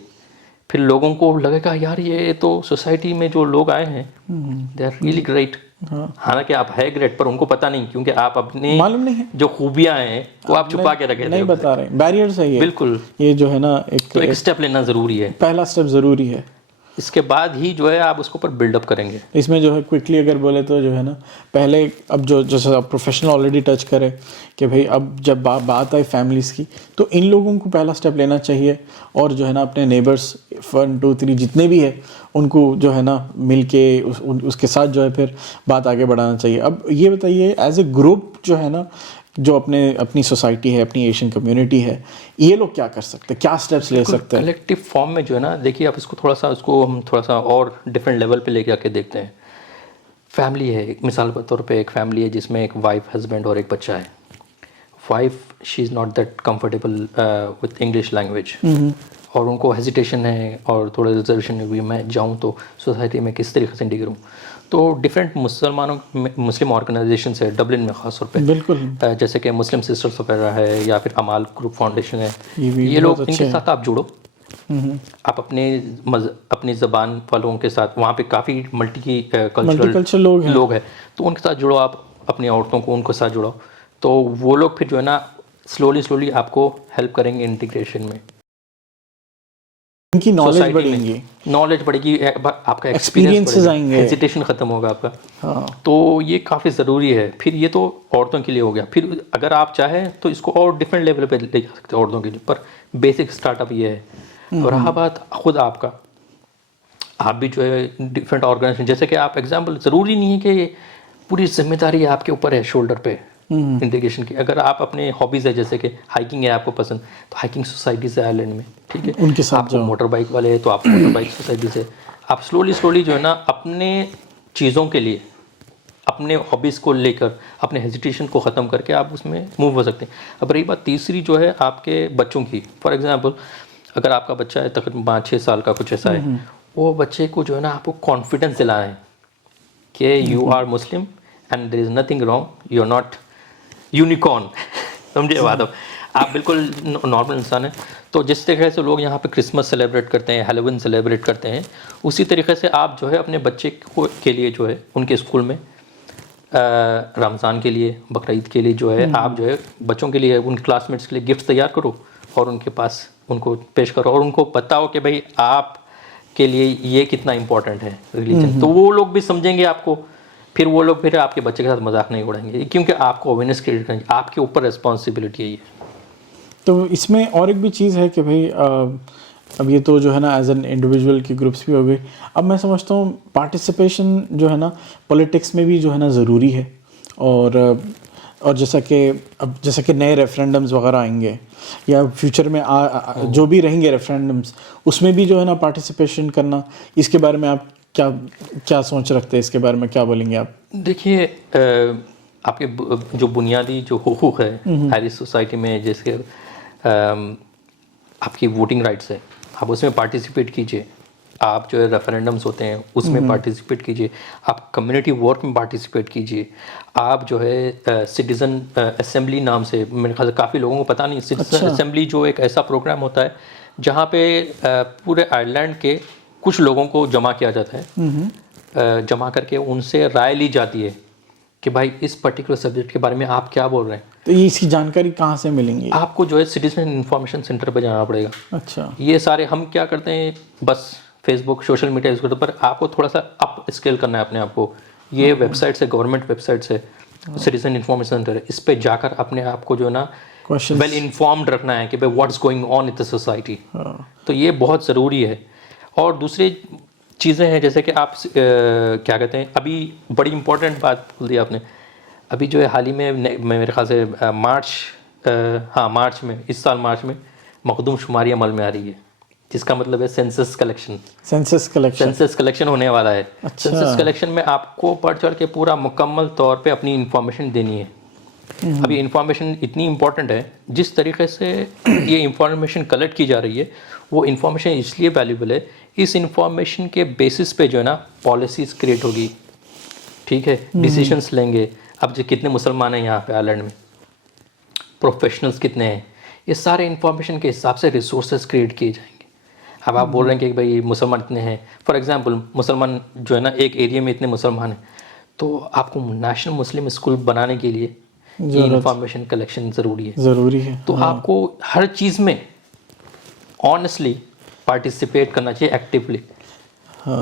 फिर लोगों को लगेगा यार ये तो सोसाइटी में जो लोग आए हैं दे आर रियली ग्रेट। हालांकि आप है ग्रेट, पर उनको पता नहीं, क्योंकि आप अपनी मालूम नहीं है, जो खूबियां हैं वो आप छुपा के रखे नहीं थे। बता रहे, बैरियर्स है ये। बिल्कुल। ये जो है ना तो एक एक स्टेप लेना ज़रूरी है, पहला स्टेप जरूरी है। इसके बाद ही जो है आप उसके ऊपर बिल्डअप करेंगे। इसमें जो है क्विकली अगर बोले तो जो है ना पहले, अब जो जैसे आप प्रोफेशनल ऑलरेडी टच करें कि भाई अब जब बात आई फैमिलीज़ की, तो इन लोगों को पहला स्टेप लेना चाहिए। और जो है ना अपने नेबर्स 1 2 3 जितने भी है उनको जो है ना मिल के उसके साथ जो है फिर बात आगे बढ़ाना चाहिए। अब ये बताइए एज ए ग्रुप जो है ना, जो अपनी सोसाइटी है, अपनी एशियन कम्युनिटी है, ये लोग क्या कर सकते हैं, क्या स्टेप्स ले सकते हैं? कलेक्टिव फॉर्म में जो है ना, देखिए आप इसको हम थोड़ा सा और डिफरेंट लेवल पे लेके आके देखते हैं। फैमिली है, एक मिसाल के तौर पे एक फैमिली है जिसमें एक वाइफ, हस्बैंड और एक बच्चा है। Wife she is not that comfortable with English language, और उनको हेजिटेशन है और थोड़ा रिजर्वेशन है, मैं जाऊँ तो सोसाइटी में किस तरीके से इंटीग्रेट हूँ। तो डिफरेंट मुस्लिम ऑर्गेनाइजेशन है डबलिन में ख़ास तौर पे, बिल्कुल, जैसे कि मुस्लिम सिस्टर्स वगैरह है, या फिर अमाल ग्रुप फाउंडेशन है, ये लोग बहुत इनके अच्छे साथ आप जुड़ो। आप अपनी ज़बान वालों के साथ, वहाँ पे काफ़ी मल्टीकल्चरल लोग हैं, तो उनके साथ जुड़ो। आप अपनी औरतों को उनके साथ जुड़ो, तो वो लोग फिर जो है ना स्लोली आपको हेल्प करेंगे इंटीग्रेशन में। उनकी नॉलेज सोसाइटी बढ़ेगी, में नॉलेज बढ़ेगी, आपका एक्सपीरियंसेस आएंगे, हेजिटेशन ख़त्म होगा आपका। हाँ, तो ये काफ़ी ज़रूरी है। फिर ये तो औरतों के लिए हो गया। फिर अगर आप चाहें तो इसको और डिफरेंट लेवल पे ले जा सकते हैं औरतों के लिए, पर बेसिक स्टार्टअप ये है। और रहा बात खुद आपका, आप भी जो है डिफरेंट ऑर्गेनाइजेशन, जैसे कि आप एग्जांपल, ज़रूरी नहीं है कि पूरी जिम्मेदारी आपके ऊपर है शोल्डर पे इंटीग्रेशन की। अगर आप अपने हॉबीज़ है, जैसे कि हाइकिंग है आपको पसंद, तो हाइकिंग सोसाइटी से आयरलैंड में, ठीक है, उनके साथ आपको मोटर बाइक वाले है तो आप मोटर बाइक सोसाइटी से, आप स्लोली जो है ना अपने चीज़ों के लिए, अपने हॉबीज़ को लेकर, अपने हेजिटेशन को ख़त्म करके आप उसमें मूव हो सकते हैं। अब रही बात तीसरी जो है आपके बच्चों की, फॉर एग्जांपल अगर आपका बच्चा है तकरीबन 5-6 साल का कुछ ऐसा है, वो बच्चे को जो है ना आपको कॉन्फिडेंस दिलाना है कि you are Muslim and there is nothing wrong, you are not unicorn. समझे बात? अब आप बिल्कुल नॉर्मल इंसान हैं। तो जिस तरीके से लोग यहाँ पे क्रिसमस सेलिब्रेट करते हैं, हैलोवीन सेलिब्रेट करते हैं, उसी तरीके से आप जो है अपने बच्चे के लिए जो है उनके स्कूल में रमज़ान के लिए, बकरीद के लिए जो है आप जो है बच्चों के लिए, उनके क्लासमेट्स के लिए गिफ्ट तैयार करो और उनके पास उनको पेश करो, और उनको बताओ कि भाई आप के लिए ये कितना इम्पोर्टेंट है रिलीजन। तो वो लोग भी समझेंगे आपको, फिर वो लोग फिर आपके बच्चे के साथ मजाक नहीं उड़ाएंगे, क्योंकि आपको अवेयरनेस क्रिएट करनी, आपके ऊपर रिस्पॉन्सिबिलिटी है ये। तो इसमें और एक भी चीज़ है कि भाई अब ये तो जो है ना एज एन इंडिविजुअल की ग्रुप्स भी हो गई। अब मैं समझता हूँ पार्टिसिपेशन जो है ना पॉलिटिक्स में भी जो है ना ज़रूरी है। और जैसा कि नए रेफरेंडम्स वगैरह आएंगे या फ्यूचर में जो भी रहेंगे रेफरेंडम्स, उसमें भी जो है ना पार्टिसिपेशन करना, इसके बारे में आप क्या क्या सोच रखते हैं इसके बारे में, क्या बोलेंगे आप? देखिए आपके जो बुनियादी जो हुकूक है आयरिश सोसाइटी में, जैसे आपकी वोटिंग राइट्स है, आप उसमें पार्टिसिपेट कीजिए। आप जो है रेफरेंडम्स होते हैं उसमें पार्टिसिपेट कीजिए। आप कम्युनिटी वर्क में पार्टिसिपेट कीजिए। आप जो है सिटीज़न असेंबली नाम से, मेरे ख्याल से काफ़ी लोगों को पता नहीं, सिटीज़न असेंबली जो एक ऐसा प्रोग्राम होता है जहाँ पे पूरे आयरलैंड के कुछ लोगों को जमा किया जाता है। जमा करके उनसे राय ली जाती है कि भाई इस पर्टिकुलर सब्जेक्ट के बारे में आप क्या बोल रहे हैं। तो ये इसकी जानकारी कहाँ से मिलेंगी? आपको जो है सिटीजन इंफॉर्मेशन सेंटर पर जाना पड़ेगा। अच्छा। ये सारे हम क्या करते हैं, बस फेसबुक सोशल मीडिया यूज़ करते हैं, पर आपको थोड़ा सा अप स्केल करना है अपने आप को। ये वेबसाइट से, गवर्नमेंट वेबसाइट से, सिटीजन इंफॉर्मेशन सेंटर है, इस पे जाकर अपने आप को जो है ना वेल इन्फॉर्म्ड रखना है कि भाई what's going on in the society. तो ये बहुत ज़रूरी है। और दूसरी चीज़ें हैं जैसे कि आप क्या कहते हैं, अभी बड़ी इंपॉर्टेंट बात बोल दी आपने। अभी जो है हाल ही में मेरे ख्याल से मार्च में, इस साल मार्च में मखदूम शुमारी अमल में आ रही है, जिसका मतलब है सेंसस कलेक्शन होने वाला है। अच्छा। सेंसस कलेक्शन में आपको बढ़ चढ़ के पूरा मुकम्मल तौर पे अपनी इंफॉर्मेशन देनी है। अभी इंफॉर्मेशन इतनी इम्पॉर्टेंट है, जिस तरीके से ये इंफॉर्मेशन कलेक्ट की जा रही है वो इंफॉर्मेशन इसलिए वैल्यूबल है, इस इंफॉर्मेशन के बेसिस पे जो है ना पॉलिसीज़ क्रिएट होगी, ठीक है, डिसीजंस लेंगे। अब जो कितने मुसलमान हैं यहाँ पे आयरलैंड में, प्रोफेशनल्स कितने हैं, ये सारे इंफॉर्मेशन के हिसाब से रिसोर्सेज क्रिएट किए जाएंगे। अब आप बोल रहे हैं कि भाई मुसलमान इतने हैं, फॉर एग्जांपल मुसलमान जो है ना एक एरिया में इतने मुसलमान हैं, तो आपको नेशनल मुस्लिम स्कूल बनाने के लिए ये इंफॉर्मेशन कलेक्शन ज़रूरी है। तो आपको हर चीज़ में ऑनेस्टली पार्टिसिपेट करना चाहिए, एक्टिवली।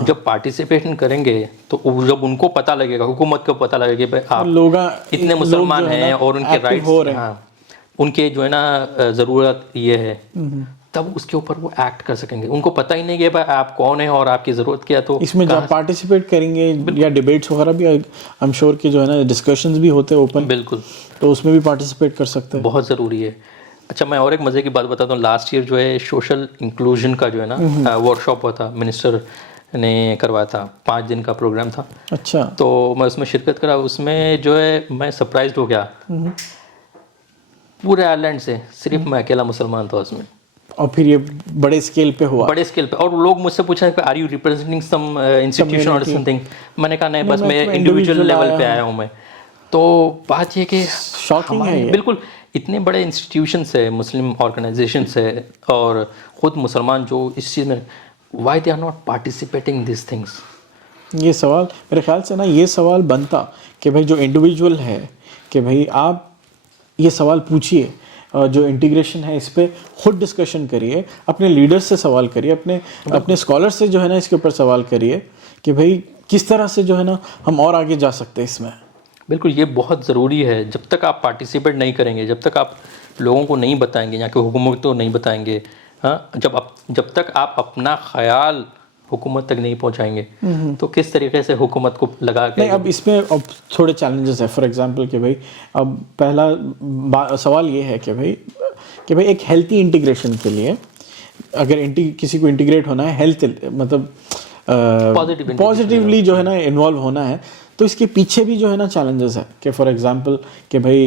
जब पार्टिसिपेशन करेंगे तो जब उनको पता लगेगा, हुकूमत को पता लगेगा कि भाई आप लोग इतने मुसलमान हैं और उनके राइट्स, हाँ, उनके जो है ना ज़रूरत ये है, तब उसके ऊपर वो एक्ट कर सकेंगे। उनको पता ही नहीं कि भाई आप कौन है और आपकी ज़रूरत क्या। तो इसमें जब पार्टिसिपेट करेंगे या डिबेट्स वगैरह भी, आई एम श्योर कि जो है ना डिस्कशंस भी होते हैं ओपन, बिल्कुल, तो उसमें भी पार्टिसिपेट कर सकते हैं। बहुत ज़रूरी है। अच्छा, मैं और एक मज़े की बात बताता हूँ। लास्ट ईयर जो है सोशल इंक्लूजन का जो है ना वर्कशॉप हुआ था, मिनिस्टर ने करवाया था, 5 दिन का प्रोग्राम था। अच्छा। तो मैं उसमें शिरकत करा। उसमें जो है मैं सरप्राइज्ड हो गया, पूरे आयरलैंड से सिर्फ मैं अकेला मुसलमान था उसमें। और फिर ये बड़े स्केल पे हुआ? बड़े स्केल पे। और लोग मुझसे पूछा कि are you representing some institution और समथिंग। मैंने कहा नहीं, बस मैं इंडिविजुअल लेवल पे आया हूँ मैं। तो बात ये कि शॉकिंग है, बिल्कुल इतने बड़े इंस्टीट्यूशंस है, मुस्लिम ऑर्गेनाइजेशंस है, और ख़ुद मुसलमान जो इस चीज़ में, why they are not participating this things. ये सवाल मेरे ख्याल से ना, ये सवाल बनता कि भाई जो इंडिविजुअल है कि भाई आप ये सवाल पूछिए, जो इंटीग्रेशन है इस पे खुद डिस्कशन करिए, अपने लीडर्स से सवाल करिए, अपने स्कॉलर्स से जो है ना इसके ऊपर सवाल करिए कि भाई किस तरह से जो है ना हम और आगे जा सकते हैं इसमें। बिल्कुल, ये बहुत ज़रूरी है। जब तक आप पार्टिसिपेट नहीं करेंगे, जब तक आप लोगों को नहीं बताएंगे, यहाँ के हुकूमत को नहीं बताएंगे, हाँ, जब तक आप अपना ख्याल हुकूमत तक नहीं पहुँचाएंगे, तो किस तरीके से हुकूमत को लगा के। नहीं, अब इसमें अब थोड़े चैलेंजेस है। फॉर एग्जांपल कि भाई अब पहला सवाल ये है कि भाई एक हेल्थी इंटीग्रेशन के लिए, अगर किसी को इंटीग्रेट होना है, हेल्थ मतलब पॉजिटिवली जो है ना इन्वॉल्व होना है, तो इसके पीछे भी जो है ना चैलेंजेस है कि फॉर एग्जांपल कि भाई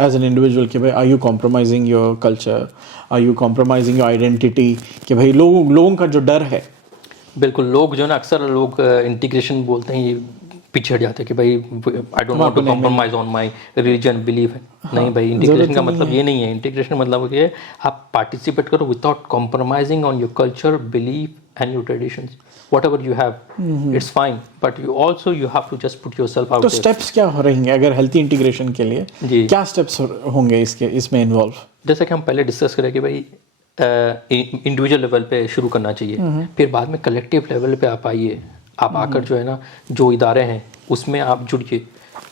एज एन इंडिविजुअल कि भाई are you compromising your culture, are you compromising your identity, कि भाई लोगों का जो डर है। बिल्कुल, लोग जो है ना, अक्सर लोग इंटीग्रेशन बोलते हैं, ये पीछे हट जाते हैं कि भाई I don't want to compromise on my religion belief है। नहीं भाई, इंटीग्रेशन का मतलब ये नहीं है। इंटीग्रेशन मतलब ये है आप पार्टिसिपेट करो without compromising on your culture, belief and your traditions. whatever you have, it's fine, but you have to just put yourself out तो there. स्टेप्स क्या हो रहेंगे अगर हेल्थी इंटीग्रेशन के लिए? जी, क्या स्टेप्स होंगे इसमें इन्वॉल्व? जैसा कि हम पहले डिस्कस करें कि भाई इंडिविजुअल लेवल पे शुरू करना चाहिए, फिर बाद में कलेक्टिव लेवल पे आप आइए। आप आकर जो है ना, जो इदारे हैं उसमें आप जुड़िए,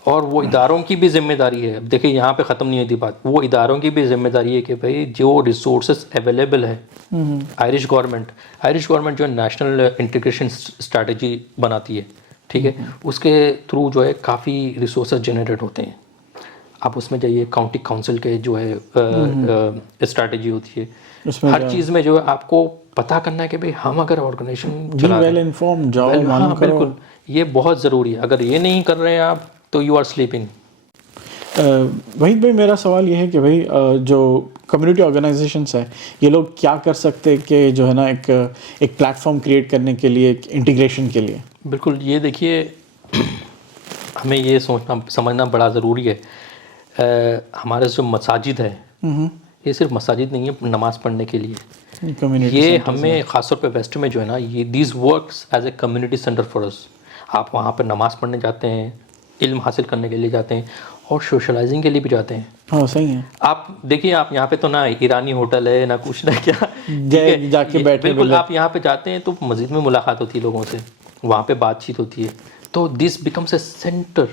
और वो इदारों की भी जिम्मेदारी है। अब देखिए, यहाँ पे ख़त्म नहीं होती बात, वो इदारों की भी जिम्मेदारी है कि भाई जो रिसोर्सेज अवेलेबल है, आयरिश गवर्नमेंट जो है नेशनल इंटीग्रेशन स्ट्रैटेजी बनाती है, ठीक है, उसके थ्रू जो है काफ़ी रिसोर्सेज जनरेट होते हैं। आप उसमें जाइए, काउंटी काउंसिल के जो है स्ट्रैटेजी होती है, उसमें हर चीज़ में जो है आपको पता करना है कि भाई हम अगर ऑर्गेनाइजेशन बी चला रहे वेल हैं, इन्फॉर्म्ड, जाओ मालूम करो। बिल्कुल, ये बहुत ज़रूरी है। अगर ये नहीं कर रहे हैं आप तो यू आर स्लीपिंग। वहीद भाई, मेरा सवाल ये है कि भाई जो कम्युनिटी ऑर्गेनाइजेशंस है, ये लोग क्या कर सकते हैं कि जो है ना एक प्लेटफॉर्म क्रिएट करने के लिए, एक इंटीग्रेशन के लिए? बिल्कुल, ये देखिए हमें ये सोचना समझना बड़ा ज़रूरी है। हमारे जो मसाजिद है, ये सिर्फ मसाजिद नहीं है नमाज़ पढ़ने के लिए। कम्युनिटी ये हमें ख़ासतौर पे वेस्ट में जो है ना, ये these works as a community centre for us. आप वहाँ पर नमाज़ पढ़ने जाते हैं, इल्म हासिल करने के लिए जाते हैं और सोशलाइजिंग के लिए भी जाते हैं। हाँ सही है। आप देखिए, आप यहाँ पे तो ना ईरानी होटल है ना कुछ ना क्या, जाके बैठे बिल्कुल आप यहाँ पे जाते हैं तो मस्जिद में मुलाकात होती है लोगों से, वहाँ पे बातचीत होती है। तो दिस बिकम्स ए सेंटर,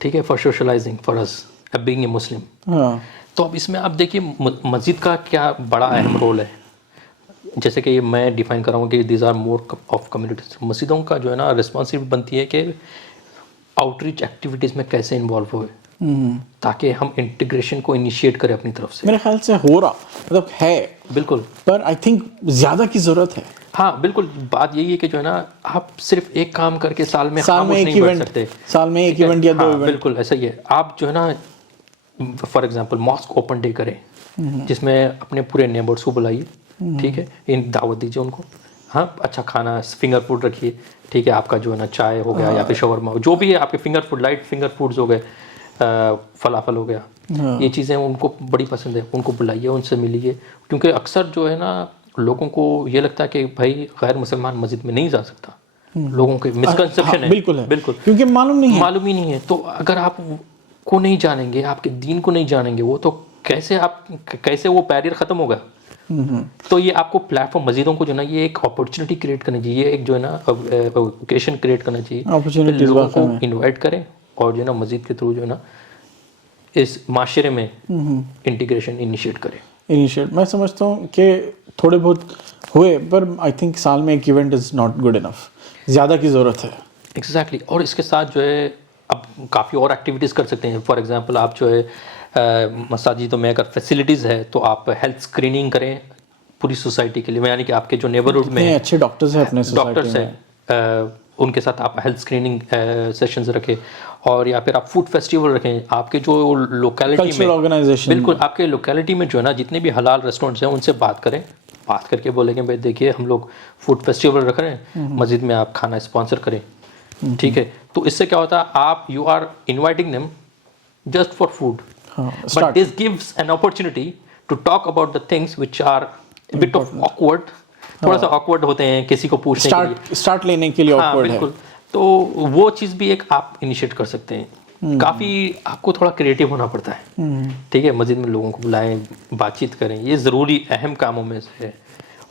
ठीक है, for socialising for us being a Muslim. हाँ तो अब इसमें आप देखिए मस्जिद का क्या बड़ा अहम रोल है। जैसे कि मैं डिफाइन कर रहा हूँ कि these are more of communities. मस्जिदों का जो है ना रिस्पॉन्सिबिलिटी बनती है कि आउटरीच एक्टिविटीज़ में कैसे इन्वॉल्व हुए, ताकि हम इंटीग्रेशन को इनिशिएट करें अपनी तरफ से। मेरे ख्याल से हो रहा, मतलब है, बिल्कुल, पर आई थिंक ज़्यादा की ज़रूरत है। हाँ बिल्कुल। बात यही है कि जो है ना, आप सिर्फ एक काम करके साल में खामोश एक नहीं बैठ इवेंट, सकते। साल में एक इवेंट या दो इवेंट। बिल्कुल ऐसा ही है। आप जो है ना, for example mosque open day करें, जिसमें अपने पूरे नेबर्स को बुलाइए, ठीक है, इन दावत दीजिए उनको। हाँ, अच्छा खाना, फिंगर फूड रखिए, ठीक है, आपका जो है ना चाय हो गया या फिर शवरमा, जो भी है आपके finger food, light finger foods हो गए, फलाफल हो गया, ये चीज़ें उनको बड़ी पसंद है, उनको बुलाइए, उनसे मिलिए। क्योंकि अक्सर जो है ना लोगों को ये लगता है कि भाई गैर मुसलमान मस्जिद में नहीं जा सकता। लोगों के मिसकंसेप्शन है। बिल्कुल है, बिल्कुल, क्योंकि मालूम नहीं है, मालूम ही नहीं है। तो अगर आप को नहीं जानेंगे, आपके दीन को नहीं जानेंगे, वो तो कैसे वो बैरियर ख़त्म होगा। तो ये आपको प्लेटफॉर्म, मस्जिदों को जो है ना, ये एक अपॉर्चुनिटी क्रिएट करनी चाहिए, एक जो है ना ओकेशन क्रिएट करना चाहिए, अपॉर्चुनिटीज लोगों को इनवाइट करें और जो है ना मस्जिद के थ्रू जो है ना इस माशरे में इंटीग्रेशन इनिशिएट करें। इनिशिएट मैं समझता हूँ कि थोड़े बहुत हुए, पर आई थिंक साल में एक event is not good enough, ज़्यादा की ज़रूरत है। एग्जैक्टली। और इसके साथ जो है अब काफ़ी और एक्टिविटीज़ कर सकते हैं। फॉर एग्जांपल आप जो है मसाजिदों में अगर फैसिलिटीज़ है तो आप हेल्थ स्क्रीनिंग करें पूरी सोसाइटी के लिए, यानी कि आपके जो नेबरहुड में अच्छे डॉक्टर्स हैं अपने डॉक्टर्स हैं, उनके साथ आप हेल्थ स्क्रीनिंग सेशंस रखें। और या फिर आप फूड फेस्टिवल रखें आपके जो लोकेलिटी में, ऑर्गेनाइजेशन, बिल्कुल आपके लोकेलिटी में जो है ना जितने भी हलाल रेस्टोरेंट्स हैं उनसे बात करें, बात करके बोलेंगे भाई देखिए हम लोग फूड फेस्टिवल रख रहे हैं, मस्जिद में आप खाना स्पॉन्सर करें, ठीक है। तो इससे क्या होता है, आप you are inviting them just for food, but this gives an opportunity to talk about the things which are bit of awkward, थोड़ा सा ऑकवर्ड होते हैं किसी को पूछने के लिए, स्टार्ट लेने के लिए ऑकवर्ड है। तो वो चीज़ भी एक आप इनिशिएट कर सकते हैं। काफ़ी आपको थोड़ा क्रिएटिव होना पड़ता है, ठीक है, मस्जिद में लोगों को बुलाएं, बातचीत करें, ये ज़रूरी अहम कामों में से है।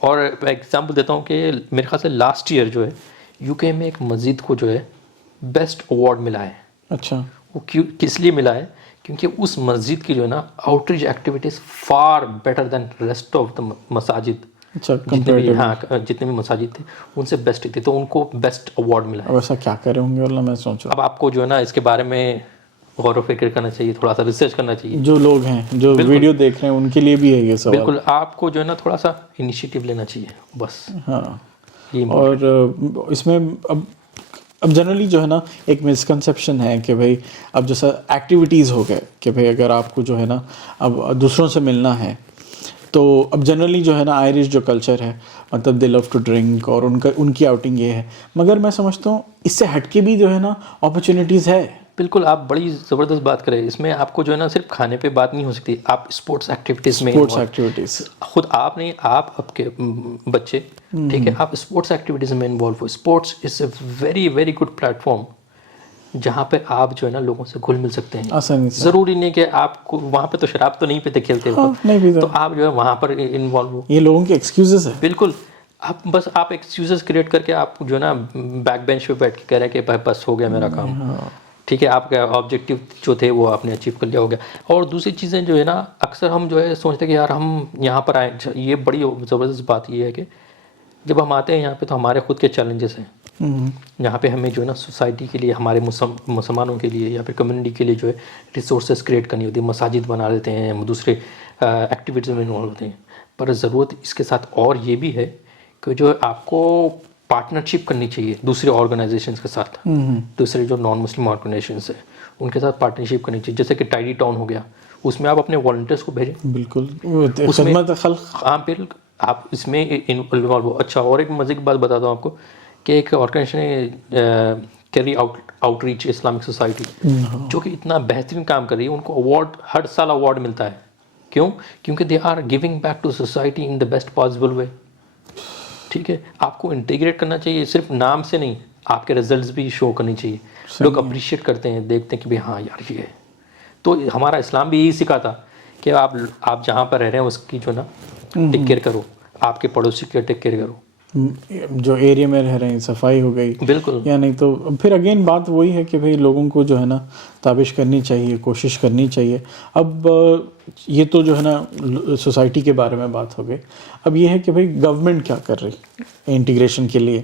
और एग्जांपल देता हूँ कि मेरे ख्याल से लास्ट ईयर जो है यूके में एक मस्जिद को जो है बेस्ट अवार्ड मिला है। अच्छा, वो किस लिए मिला है, क्योंकि उस मस्जिद की जो है ना outreach activities far better than rest of the मसाजिद। अच्छा, जितने भी मसाजिद थे उनसे बेस्ट थी, तो उनको बेस्ट अवार्ड मिला है। अब ऐसा क्या करे होंगे वाला मैं सोच रहा हूँ। अब आपको जो है ना इसके बारे में गौर व फिक्र करना चाहिए, थोड़ा सा रिसर्च करना चाहिए। जो लोग हैं जो वीडियो देख रहे हैं उनके लिए भी है ये सवाल। बिल्कुल, आपको जो है ना थोड़ा सा इनिशिएटिव लेना चाहिए बस। हाँ, ये और इसमें अब जनरली जो है ना एक मिसकंसेप्शन है कि भाई अब जैसा एक्टिविटीज़ हो गए कि भाई अगर आपको जो है ना अब दूसरों से मिलना है, तो अब जनरली जो है ना आयरिश जो कल्चर है, मतलब दे लव टू ड्रिंक और उनकी आउटिंग ये है, मगर मैं समझता हूँ इससे हटके भी जो है ना अपॉर्चुनिटीज़ है। बिल्कुल, आप बड़ी ज़बरदस्त बात करें। इसमें आपको जो है ना सिर्फ खाने पे बात नहीं हो सकती, आप स्पोर्ट्स एक्टिविटीज़ में, स्पोर्ट्स एक्टिविटीज़ खुद आप नहीं, आप आपके बच्चे, ठीक है, आप स्पोर्ट्स एक्टिविटीज़ में इन्वॉल्व हो। Sports is a very very good platform जहाँ पे आप जो है ना लोगों से घुल मिल सकते हैं आसानी से। ज़रूरी नहीं कि आपको वहाँ पे तो शराब तो नहीं पीते खेलते हो, नहीं पीते, तो आप जो है वहाँ पर इन्वॉल्व हो। ये लोगों के एक्सक्यूजेस है। बिल्कुल, आप एक्सक्यूजेस क्रिएट करके आप जो है ना बैक बेंच पे बैठ के कह रहे हैं कि भाई बस हो गया मेरा काम, ठीक है, आपका ऑब्जेक्टिव जो थे वो आपने अचीव कर लिया, हो गया। और दूसरी चीज़ें जो है ना अक्सर हम जो है सोचते हैं कि यार हम यहाँ पर आए, ये बड़ी ज़बरदस्त बात ये है कि जब हम आते हैं यहाँ पे तो हमारे खुद के चैलेंजेस हैं, जहाँ पे हमें जो है ना सोसाइटी के लिए, हमारे मुसलमानों के लिए या फिर कम्युनिटी के लिए जो है रिसोर्सेज क्रिएट करनी होती है, मसाजिद बना लेते हैं, हम दूसरे एक्टिविटीज़ में इन्वॉल्व होते हैं। पर ज़रूरत इसके साथ और ये भी है कि जो है आपको पार्टनरशिप करनी चाहिए दूसरे ऑर्गेनाइजेशंस के साथ, दूसरे जो नॉन मुस्लिम ऑर्गेनाइजेशंस है उनके साथ पार्टनरशिप करनी चाहिए। जैसे कि टाइडी टाउन हो गया, उसमें आप अपने वॉलंटियर्स को भेजें, बिल्कुल खिदमत खल्क। हाँ बिल्कुल, आप इसमें इन्वॉल्व हो। अच्छा, और एक मज़े की बात बताता हूँ आपको कि एक ऑर्गेनाइजेशन है कैरी आउटरीच इस्लामिक सोसाइटी, जो कि इतना बेहतरीन काम कर रही है। उनको अवार्ड हर साल अवार्ड मिलता है। क्यों? क्योंकि they are giving back to society in the best possible way. ठीक है, आपको इंटीग्रेट करना चाहिए, सिर्फ नाम से नहीं, आपके रिजल्ट्स भी शो करनी चाहिए। लोग अप्रिशिएट करते हैं, देखते हैं कि भाई हाँ यार ये है। तो हमारा इस्लाम भी यही सिखाता कि आप जहाँ पर रह रहे हैं उसकी जो ना टेक केयर करो, आपके पड़ोसी की टेक केयर करो, जो एरिया में रह रहे हैं सफाई हो गई बिल्कुल। या नहीं तो फिर अगेन बात वही है कि भाई लोगों को जो है ना ताबिश करनी चाहिए, कोशिश करनी चाहिए। अब ये तो जो है ना सोसाइटी के बारे में बात हो गई। अब ये है कि भाई गवर्नमेंट क्या कर रही है इंटीग्रेशन के लिए,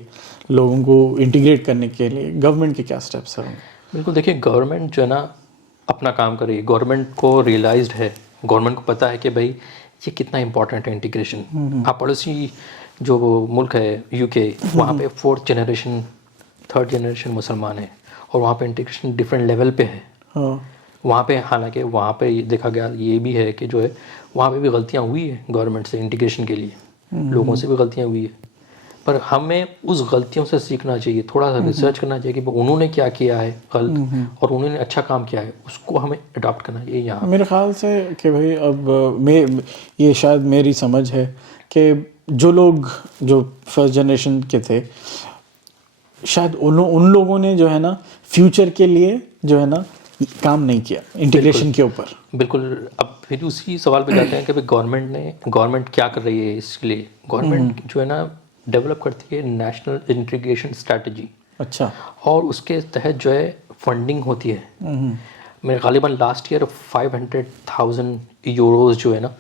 लोगों को इंटीग्रेट करने के लिए गवर्नमेंट के क्या स्टेप्स हैं? बिल्कुल, देखिए गवर्नमेंट जो है ना अपना काम कर रही है। गवर्नमेंट को रियलाइज्ड है, गवर्नमेंट को पता है कि भाई ये कितना इंपॉर्टेंट है इंटीग्रेशन। आप पड़ोसी जो मुल्क है यूके, वहाँ पे 4th जनरेशन 3rd जनरेशन मुसलमान है और वहाँ पे इंटीग्रेशन डिफरेंट लेवल पे है। वहाँ पे हालांकि वहाँ पे देखा गया ये भी है कि जो है वहाँ पे भी गलतियाँ हुई है गवर्नमेंट से इंटीग्रेशन के लिए, लोगों से भी गलतियाँ हुई है। पर हमें उस गलतियों से सीखना चाहिए, थोड़ा सा रिसर्च करना चाहिए कि उन्होंने क्या किया है गलत और उन्होंने अच्छा काम किया है, उसको हमें अडॉप्ट करना चाहिए। यहाँ मेरे ख्याल से कि भाई अब ये शायद मेरी समझ है कि जो लोग जो फर्स्ट जनरेशन के थे शायद उन लोगों ने जो है ना फ्यूचर के लिए जो है ना काम नहीं किया इंटीग्रेशन के ऊपर। बिल्कुल। अब फिर उसी सवाल पे जाते हैं कि भाई गवर्नमेंट क्या कर रही है इसके लिए। गवर्नमेंट जो है ना डेवलप करती है नेशनल इंटीग्रेशन स्ट्रैटेजी। अच्छा। और उसके तहत जो है फंडिंग होती है। मेरे गालिबन लास्ट ईयर 500,000 यूरोज जो है ना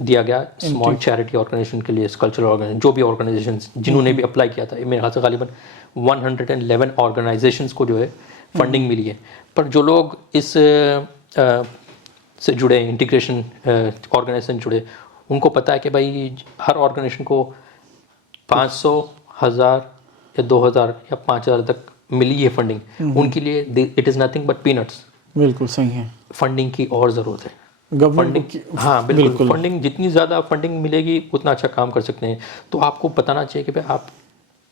दिया गया स्मॉल चैरिटी ऑर्गेनाइजेशन के लिए, कल्चरल ऑर्गेनाइजेशन, जो भी ऑर्गेनाइजेशन जिन्होंने भी अप्लाई किया था। मेरे ख्याल से गालिबन 111 ऑर्गेनाइजेशंस को जो है फंडिंग मिली है। पर जो लोग इस से जुड़े, इंटीग्रेशन ऑर्गेनाइजेशन जुड़े, उनको पता है कि भाई हर ऑर्गेनाइजेशन को 500, 1000 या 2000 या 5000 तक मिली है फंडिंग। उनके लिए it is nothing but peanuts. बिल्कुल सही है। फंडिंग की और ज़रूरत है गवर्नमेंट। हाँ बिल्कुल। फंडिंग जितनी ज़्यादा फंडिंग मिलेगी उतना अच्छा काम कर सकते हैं। तो आपको बताना चाहिए कि भाई आप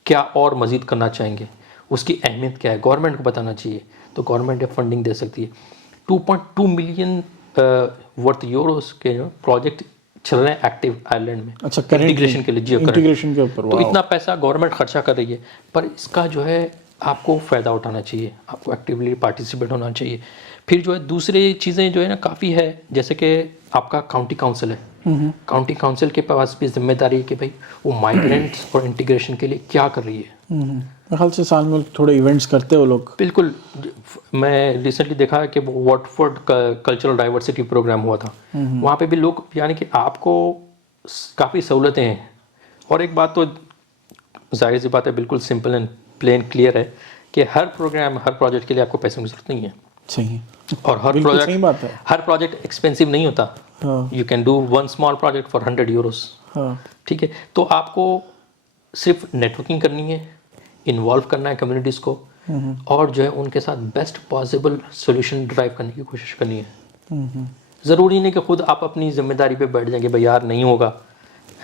क्या और मज़ीद करना चाहेंगे, उसकी अहमियत क्या है, गवर्नमेंट को बताना चाहिए। तो गवर्नमेंट फंडिंग दे सकती है। 2.2 मिलियन वर्थ यूरोस के प्रोजेक्ट चल रहे हैं एक्टिव आयरलैंड में। अच्छा, इंटीग्रेशन के लिए, जियो इंटीग्रेशन के ऊपर। तो इतना पैसा गवर्नमेंट खर्चा कर रही है, पर इसका जो है आपको फ़ायदा उठाना चाहिए, आपको एक्टिवली पार्टिसिपेट होना चाहिए। फिर जो है दूसरी चीज़ें जो है ना काफ़ी है, जैसे कि आपका काउंटी काउंसिल है। काउंटी काउंसिल के पास भी जिम्मेदारी है कि भाई वो माइग्रेंट्स और इंटीग्रेशन के लिए क्या कर रही है। मेरे ख्याल से साल में थोड़े इवेंट्स करते हो लोग। बिल्कुल। मैं रिसेंटली देखा कि वो वॉटफोर्ड कल्चरल डाइवर्सिटी प्रोग्राम हुआ था। वहाँ पे भी लोग, यानी कि आपको काफ़ी सहूलतें हैं। और एक बात तो जाहिर सी बात है, बिल्कुल सिंपल एंड प्लेन क्लियर है कि हर प्रोग्राम, हर प्रोजेक्ट के लिए आपको पैसों की जरूरत नहीं है। सही है। और हर प्रोजेक्ट एक्सपेंसिव नहीं होता। You can do one small project for 100 Euros. ठीक है, तो आपको सिर्फ नेटवर्किंग करनी है, इन्वॉल्व करना है कम्युनिटीज़ को, और जो है उनके साथ बेस्ट पॉसिबल सोल्यूशन ड्राइव करने की कोशिश करनी है। ज़रूरी नहीं कि खुद आप अपनी जिम्मेदारी पे बैठ जाएंगे, भाई यार नहीं होगा,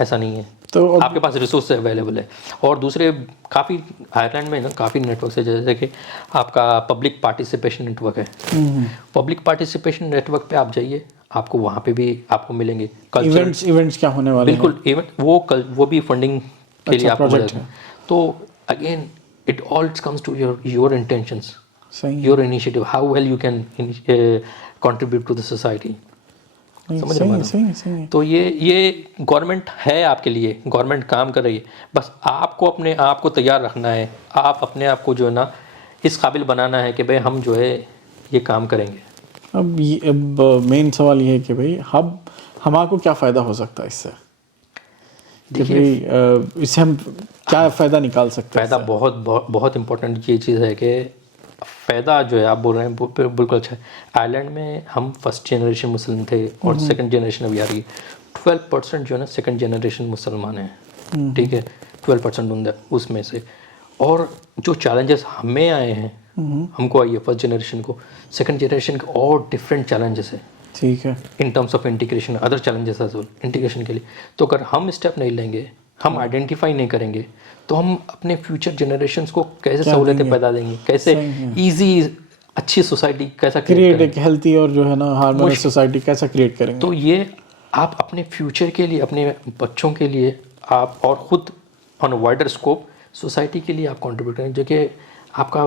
ऐसा नहीं है। तो आपके पास रिसोर्स अवेलेबल है। और दूसरे काफ़ी आयरलैंड में ना काफ़ी नेटवर्क है, जैसे कि आपका पब्लिक पार्टिसिपेशन नेटवर्क है। पब्लिक पार्टिसिपेशन नेटवर्क पे आप जाइए, आपको वहाँ पे भी आपको मिलेंगे इवेंट्स क्या होने वाले हैं। बिल्कुल, इवेंट वो भी फंडिंग के लिए आपको मिलेगा। तो again it all comes to your intentions, your initiative, how well you can contribute to the society. समझ रहे हैं? तो ये गवर्नमेंट है आपके लिए, गवर्नमेंट काम कर रही है। बस आपको अपने आप को तैयार रखना है, आप अपने आप को जो है ना इस काबिल बनाना है कि भाई हम जो है ये काम करेंगे। अब मेन सवाल ये है कि भाई हमारे को क्या फ़ायदा हो सकता है इससे, कि भाई इससे हम क्या फ़ायदा निकाल सकते हैं? फ़ायदा बहुत बहुत बहुत इम्पोर्टेंट ये चीज़ है कि फ़ायदा जो है आप बोल रहे हैं बिल्कुल अच्छा है। आयरलैंड में हम फर्स्ट जनरेशन मुस्लिम थे और सेकंड जनरेशन अभी आ रही है। 12% जो है ना सेकंड जनरेशन मुसलमान हैं, ठीक है, 12% उसमें से। और जो चैलेंजेस हमें आए हैं, हमको आई है फर्स्ट जनरेशन को, सेकंड जनरेशन के और डिफरेंट चैलेंजेस है ठीक है। In terms of integration, other challenges as well integration के लिए। तो अगर हम स्टेप नहीं लेंगे, हम आइडेंटिफाई नहीं करेंगे, तो हम अपने फ्यूचर जनरेशंस को कैसे सहूलियतें पैदा देंगे, कैसे इजी अच्छी सोसाइटी कैसा क्रिएट एक हेल्थी और जो है ना हार्मोनियस सोसाइटी कैसा क्रिएट करेंगे? तो ये आप अपने फ्यूचर के लिए, अपने बच्चों के लिए आप और ख़ुद ऑन वाइडर स्कोप सोसाइटी के लिए आप कंट्रीब्यूट करें, जो कि आपका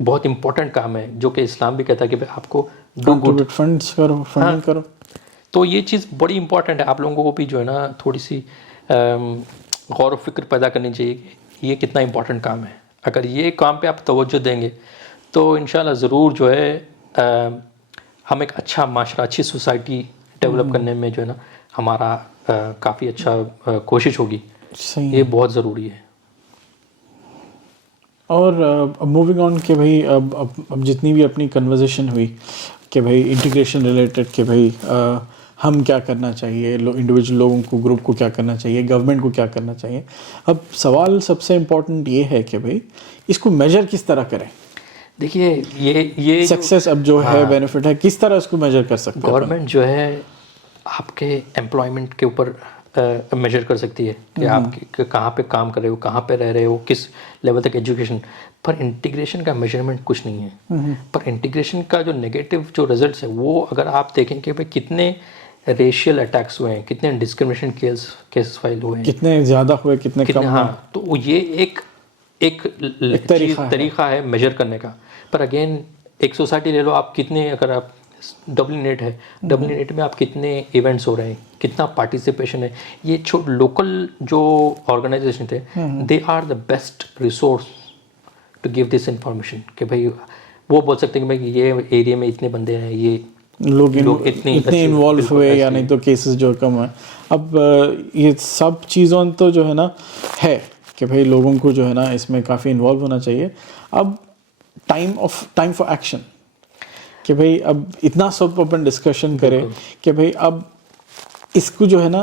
बहुत इंपॉर्टेंट काम है, जो कि इस्लाम भी कहता है कि भाई आपको डू गुड, फंड्स करो, फंडिंग करो। तो ये चीज़ बड़ी इंपॉर्टेंट है। आप लोगों को भी जो है ना थोड़ी सी गौर फिक्र पैदा करनी चाहिए कि ये कितना इंपॉर्टेंट काम है। अगर ये काम पे आप तवज्जो देंगे तो इंशाल्लाह ज़रूर जो है हम एक अच्छा माशरा, अच्छी सोसाइटी डेवलप करने में जो है ना हमारा काफ़ी अच्छा कोशिश होगी। सही ये बहुत ज़रूरी है। और मूविंग ऑन कि भाई अब जितनी भी अपनी कन्वर्सेशन हुई कि भाई इंटीग्रेशन रिलेटेड कि भाई हम क्या करना चाहिए, इंडिविजुअल लोगों को, ग्रुप को क्या करना चाहिए, गवर्नमेंट को क्या करना चाहिए। अब सवाल सबसे इम्पोर्टेंट ये है कि भाई इसको मेजर किस तरह करें। देखिए ये सक्सेस अब जो है, बेनिफिट है, किस तरह इसको मेजर कर सकते हैं? गवर्नमेंट जो है आपके एम्प्लॉयमेंट के ऊपर मेजर कर सकती है कि आप कहाँ पे काम कर रहे हो, कहाँ पे रह रहे हो, किस लेवल तक एजुकेशन। पर इंटीग्रेशन का मेजरमेंट कुछ नहीं है। पर इंटीग्रेशन का जो नेगेटिव जो रिजल्ट्स है वो अगर आप देखें कि भाई कितने रेशियल अटैक्स हुए हैं, कितने डिस्क्रिमिनेशन केस फाइल हुए हैं, कितने ज़्यादा हुए, कितने कम। हाँ, तो ये एक तरीका है मेजर करने का। पर अगेन एक सोसाइटी ले लो आप, कितने, अगर आप डब्लिंग नेट है, डब्लिंग नेट में आप कितने इवेंट्स हो रहे हैं, कितना पार्टिसिपेशन है। ये लोकल जो ऑर्गेनाइजेशन थे, they are the best resource to give this information कि भाई वो बोल सकते हैं कि भाई ये एरिया में इतने बंदे हैं, ये लोग इतने इन्वॉल्व हुए या नहीं तो केसेस जो कम है। अब ये सब चीज़ों तो जो है ना है कि भाई लोगों को जो है ना इसमें काफ़ी इन्वॉल्व होना चाहिए। अब टाइम फॉर एक्शन कि भाई अब इतना सब अपन डिस्कशन करें कि भाई अब इसको जो है ना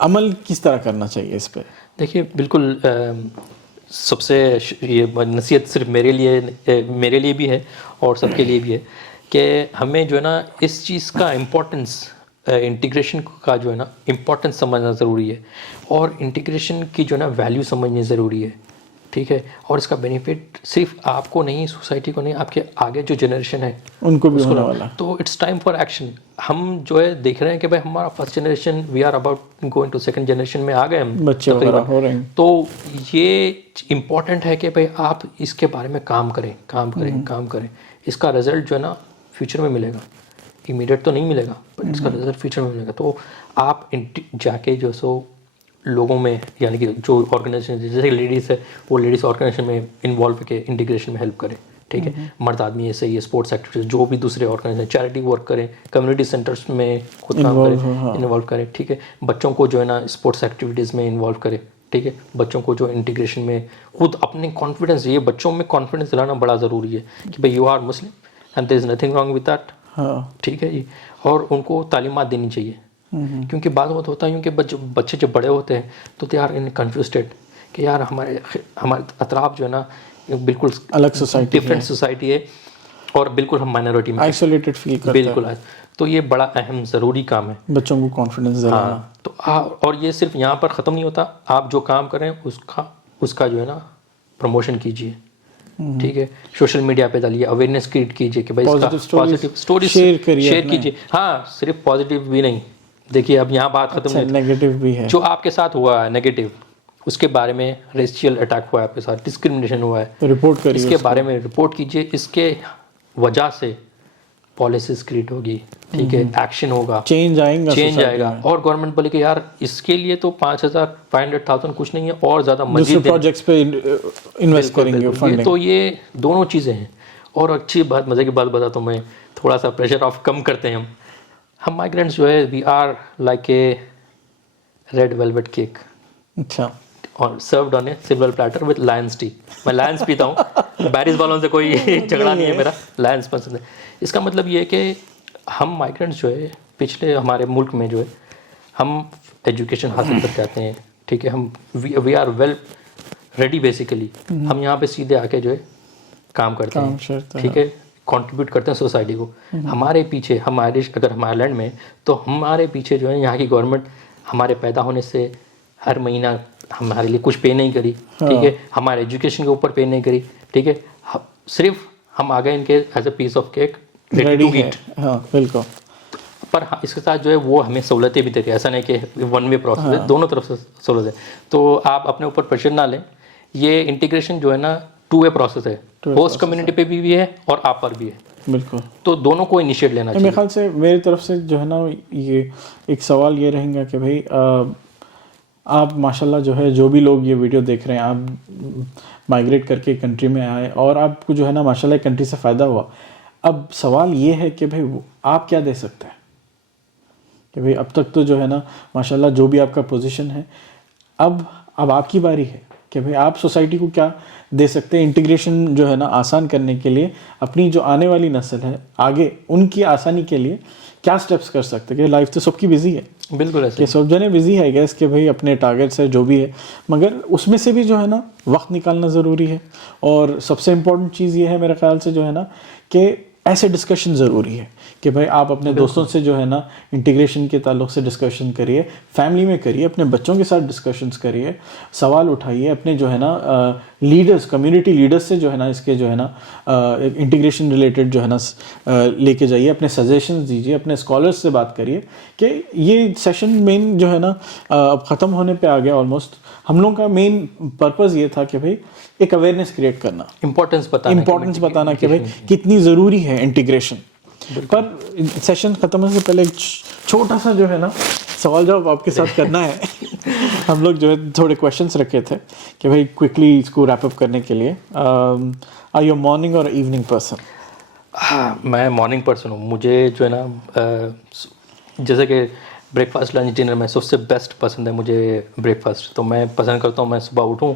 अमल किस तरह करना चाहिए इस पे। देखिए बिल्कुल सबसे ये नसीहत सिर्फ मेरे लिए भी है और सबके लिए भी है कि हमें जो है ना इस चीज़ का इम्पोर्टेंस, इंटीग्रेशन का जो है ना इम्पोर्टेंस समझना ज़रूरी है और इंटीग्रेशन की जो है ना वैल्यू समझनी ज़रूरी है, ठीक है। और इसका बेनिफिट सिर्फ आपको नहीं, सोसाइटी को नहीं, आपके आगे जो जनरेशन है उनको भी होने वाला। तो इट्स टाइम फॉर एक्शन। हम जो है देख रहे हैं कि भाई हमारा first generation, we are about going to second generation में आ गए हम, बच्चे वगैरह हो रहे हैं। तो ये इम्पॉर्टेंट है कि भाई आप इसके बारे में काम करें। इसका रिजल्ट जो है ना फ्यूचर में मिलेगा, इमीडिएट तो नहीं मिलेगा पर इसका रिजल्ट फ्यूचर में मिलेगा। तो आप जाके जो सो लोगों में, यानी कि जो ऑर्गेनाइजेशन जैसे लेडीज़ है वो लेडीज़ ऑर्गेनाइजेशन में इन्वॉल्व के इंटीग्रेशन में हेल्प करें, ठीक है। मर्द आदमी ऐसे ही स्पोर्ट्स एक्टिविटीज, जो भी दूसरे ऑर्गेनाइजेशन, चैरिटी वर्क करें, कम्युनिटी सेंटर्स में खुद काम करें, इन्वॉल्व करें, ठीक है। बच्चों को जो है ना स्पोर्ट्स एक्टिविटीज़ में इन्वॉल्व करें, ठीक है। बच्चों को जो इंटीग्रेशन में खुद अपने कॉन्फिडेंस, ये बच्चों में कॉन्फिडेंस दिलाना बड़ा ज़रूरी है कि भाई you are Muslim and there is nothing wrong with that, ठीक है जी। और उनको तालीमात देनी चाहिए, क्योंकि बाद में होता है क्योंकि बच्चे जब बड़े होते हैं तो they are in confuse state कि यार हमारे अतराफ जो है ना बिल्कुल अलग सोसाइटी, डिफरेंट सोसाइटी है और बिल्कुल हम माइनॉरिटी में आइसोलेटेड फील करते हैं। बिल्कुल है। तो ये बड़ा अहम ज़रूरी काम है बच्चों को कॉन्फिडेंस दिलाना। हाँ, तो और ये सिर्फ यहाँ पर ख़त्म नहीं होता, आप जो काम करें उसका जो है ना प्रमोशन कीजिए, ठीक है। सोशल मीडिया पे डालिए, अवेयरनेस क्रिएट कीजिए कि भाई पॉजिटिव स्टोरी शेयर कीजिए। हाँ, सिर्फ पॉजिटिव भी नहीं, देखिए अब यहाँ बात खत्म नहीं, नेगेटिव भी है। जो आपके साथ हुआ है नेगेटिव, उसके बारे में रेशियल अटैक हुआ है आपके साथ, डिस्क्रिमिनेशन हुआ है, रिपोर्ट करिए, इसके बारे में रिपोर्ट कीजिए। इसके वजह से पॉलिसीज क्रिएट होगी, ठीक है, एक्शन होगा, चेंज आएगा। और गवर्नमेंट बोले कि यार इसके लिए तो 5,000 कुछ नहीं है, और ज़्यादा मजीद प्रोजेक्ट्स पे इन्वेस्ट करेंगे फंडिंग। तो ये दोनों चीज़ें हैं। और अच्छी बात, मज़े की बात बताता हूँ मैं, थोड़ा सा प्रेशर ऑफ कम करते हैं हम माइग्रेंट्स जो है, we are like a red velvet cake अच्छा, और served on a silver platter with Lyons tea. मैं लायंस पीता हूँ, बैरिस वालों से कोई झगड़ा नहीं है मेरा, लायंस पसंद है। इसका मतलब ये है कि हम माइग्रेंट्स जो है पिछले हमारे मुल्क में जो है हम एजुकेशन हासिल करके आते हैं, ठीक है, हम we are well ready basically, हम यहाँ पे सीधे आके जो है काम करते हैं, ठीक है, कंट्रीब्यूट करते हैं सोसाइटी को। हमारे पीछे अगर हम आयरलैंड में, तो हमारे पीछे जो है यहाँ की गवर्नमेंट हमारे पैदा होने से हर महीना हमारे लिए कुछ पे नहीं करी, ठीक है, हमारे एजुकेशन के ऊपर पे नहीं करी, ठीक है, सिर्फ हम आ गए इनके as a piece of cake ready to eat. हाँ बिल्कुल। पर हाँ, इसके साथ जो है वो हमें सहूलतें भी देती है, ऐसा नहीं कि वन वे प्रोसेस है, दोनों तरफ से सहूलत है। तो आप अपने ऊपर प्रेशर ना लें, ये इंटीग्रेशन जो है ना टू वे प्रोसेस है, होस्ट कम्युनिटी पे भी है और आप पर भी है, बिल्कुल। तो दोनों को इनिशिएट लेना चाहिए। मेरे ख्याल से मेरी तरफ से जो है ना ये एक सवाल ये रहेगा कि भाई आप माशाल्लाह जो है, जो भी लोग ये वीडियो देख रहे हैं, आप माइग्रेट करके कंट्री में आए और आपको जो है ना माशाल्लाह कंट्री से फ़ायदा हुआ। अब सवाल ये है कि भाई आप क्या दे सकते हैं, कि भाई अब तक तो जो है ना माशाल्लाह जो भी आपका पोजीशन है, अब आपकी बारी है कि भाई आप सोसाइटी को क्या दे सकते हैं इंटीग्रेशन जो है ना आसान करने के लिए, अपनी जो आने वाली नस्ल है आगे उनकी आसानी के लिए क्या स्टेप्स कर सकते हैं। कि लाइफ तो सबकी बिजी है, बिल्कुल ऐसे कि सब जने बिजी है गैस कि भाई अपने टारगेट्स है जो भी है, मगर उसमें से भी जो है ना वक्त निकालना ज़रूरी है। और सबसे इम्पोर्टेंट चीज़ ये है मेरे ख्याल से जो है ना कि ऐसे डिस्कशन ज़रूरी है कि भाई आप अपने दोस्तों से जो है ना इंटीग्रेशन के ताल्लुक से डिस्कशन करिए, फैमिली में करिए, अपने बच्चों के साथ डिस्कशंस करिए, सवाल उठाइए, अपने जो है ना लीडर्स, कम्युनिटी लीडर्स से जो है ना इसके जो है ना इंटीग्रेशन रिलेटेड जो है ना लेके जाइए, अपने सजेशंस दीजिए, अपने स्कॉलर्स से बात करिए। कि ये सेशन मेन जो है ना अब ख़त्म होने पे आ गया ऑलमोस्ट। हम लोगों का मेन पर्पज़ ये था कि भाई एक अवेयरनेस क्रिएट करना, इम्पोर्टेंस बताना कि भाई कितनी ज़रूरी है इंटीग्रेशन। पर सेशन ख़त्म होने से पहले एक छोटा सा जो है ना सवाल जवाब आपके साथ करना है। हम लोग जो है थोड़े क्वेश्चंस रखे थे कि भाई क्विकली इसको रैप अप करने के लिए, आर यू मॉर्निंग और इवनिंग पर्सन? हाँ, मैं मॉर्निंग पर्सन हूँ। मुझे जो है ना जैसे कि ब्रेकफास्ट लंच डिनर में सबसे बेस्ट पसंद है मुझे ब्रेकफास्ट, तो मैं पसंद करता हूँ मैं सुबह उठूँ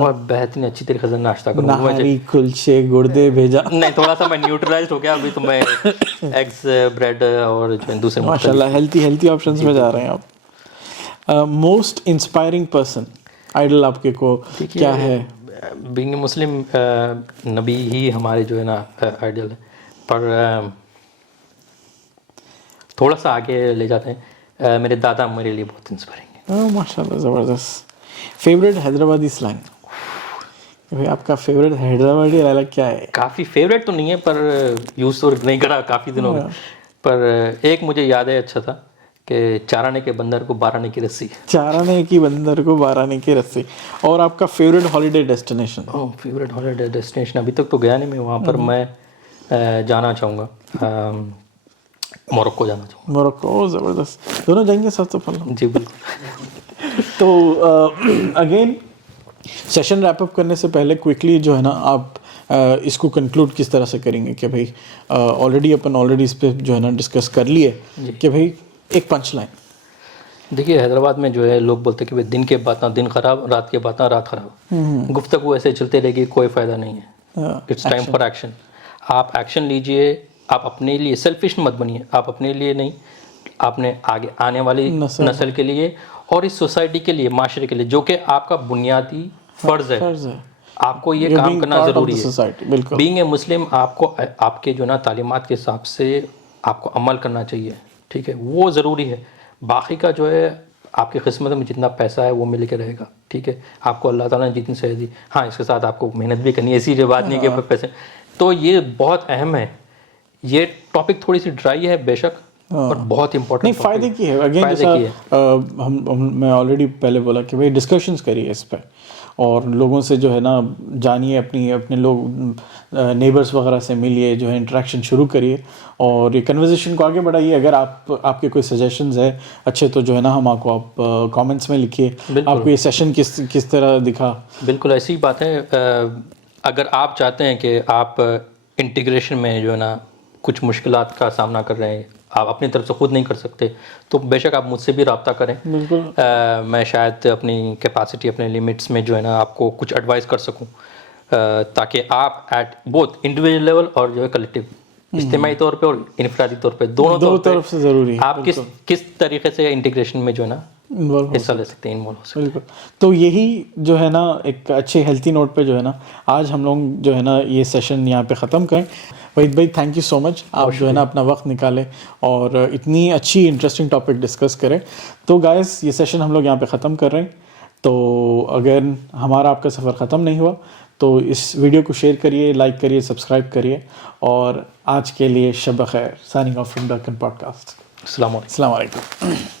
और बेहतरीन अच्छी तरीके से नाश्ता करूँ। नहारी, कुलचे, गुर्दे भेजा? नहीं, थोड़ा सा मैं न्यूट्रलाइज्ड हो गया अभी, तो मैं एग्स, ब्रेड और जो दूसरे माशाल्लाह हेल्थी ऑप्शंस में जा रहे हैं आप। मोस्ट इंस्पायरिंग पर्सन, आइडल आपके को क्या है? बीइंग मुस्लिम, नबी ही हमारे जो है ना आइडल है, पर थोड़ा सा आगे ले जाते हैं, मेरे दादा मेरे लिए बहुत इंस्पायरिंग है। माशाल्लाह, ज़बरदस्त। Favourite Hyderabadi slang? भाई आपका फेवरेट हैदराबादी डायलॉग क्या है? काफ़ी फेवरेट तो नहीं है, पर यूज़ तो नहीं करा काफ़ी दिनों में, पर एक मुझे याद है अच्छा था कि चाराने के बंदर को 12 आने की रस्सी। चाराने की बंदर को 12 आने की रस्सी। और आपका फेवरेट हॉलीडे डेस्टिनेशन? ओह, फेवरेट हॉलीडे डेस्टिनेशन अभी तक तो गया नहीं मैं वहाँ पर, मैं जाना चाहूँगा, मोरक्को जाना चाहूँगा। मोरक्को, ज़बरदस्त। दोनों जाएंगे साथ तो फल? जी बिल्कुल। तो अगेन सेशन रैप अप करने से पहले क्विकली जो है ना आप इसको कंक्लूड किस तरह से करेंगे कि भाई ऑलरेडी इस पे जो है ना डिस्कस कर लिए कि भाई एक पंच लाइन। देखिए, हैदराबाद में जो है लोग बोलते हैं कि भाई दिन के बातें दिन खराब, रात के बातें रात खराब। गुफ्तगू ऐसे चलते रहेगी, कोई फ़ायदा नहीं है। It's time for action. आप एक्शन लीजिए, आप अपने लिए सेल्फिश मत बनिए, आप अपने लिए नहीं, आपने आगे आने वाली नस्ल के लिए और इस सोसाइटी के लिए, माशरे के लिए, जो कि आपका बुनियादी फ़र्ज़ है। आपको ये काम करना ज़रूरी है। बीइंग ए मुस्लिम, आपको आपके जो ना तालीमात के हिसाब से आपको अमल करना चाहिए, ठीक है, वो ज़रूरी है। बाकी का जो है आपकी किस्मत में जितना पैसा है वो मिल के रहेगा, ठीक है, आपको अल्लाह ताला ने जितनी सेहत दी, हाँ इसके साथ आपको मेहनत भी करनी है, ऐसी जो बात नहीं कि पैसे। तो ये बहुत अहम है। ये टॉपिक थोड़ी सी ड्राई है बेशक, और बहुत इंपॉर्टेंट नहीं, फ़ायदे की है। अगेन जैसा मैं ऑलरेडी पहले बोला कि भाई डिस्कशंस करिए इस पर, और लोगों से जो है ना जानिए, अपने लोग नेबर्स वगैरह से मिलिए, जो है इंटरेक्शन शुरू करिए और ये कन्वर्सेशन को आगे बढ़ाइए। अगर आपके कोई सजेशंस है अच्छे, तो जो है ना हम आपको आप कमेंट्स में लिखिए आपको ये सेशन किस तरह दिखा। बिल्कुल ऐसी ही बात है। अगर आप चाहते हैं कि आप इंटीग्रेशन में जो है ना कुछ मुश्किलात का सामना कर रहे हैं, आप अपनी तरफ से खुद नहीं कर सकते, तो बेशक आप मुझसे भी रब्ता करें। मैं शायद अपनी कैपेसिटी, अपने लिमिट्स में जो है ना आपको कुछ एडवाइस कर सकूं, ताकि आप एट बोथ इंडिविजुअल लेवल और जो है कलेक्टिव, इज्तिमाई तौर पे और इनफरादी तौर पे, दोनों तौर पे तरफ से ज़रूरी है। आप किस तरीके से इंटीग्रेशन में जो है ना हिस्सा ले सकते हैं, इन्वॉल्व हो सकते हैं। बिल्कुल। तो यही जो है ना एक अच्छे हेल्थी नोट पे जो है ना आज हम लोग जो है ना ये सेशन यहाँ पे ख़त्म करें। वहीद भाई थैंक यू सो मच, आप जो है ना अपना वक्त निकाले और इतनी अच्छी इंटरेस्टिंग टॉपिक डिस्कस करें। तो गाइस ये सेशन हम लोग यहाँ पे ख़त्म कर रहे हैं। तो अगर हमारा आपका सफ़र ख़त्म नहीं हुआ तो इस वीडियो को शेयर करिए, लाइक करिए, सब्सक्राइब करिए और आज के लिए शब खैर। Signing off from Deccan podcast. अस्सलाम वालेकुम। अस्सलाम वालेकुम।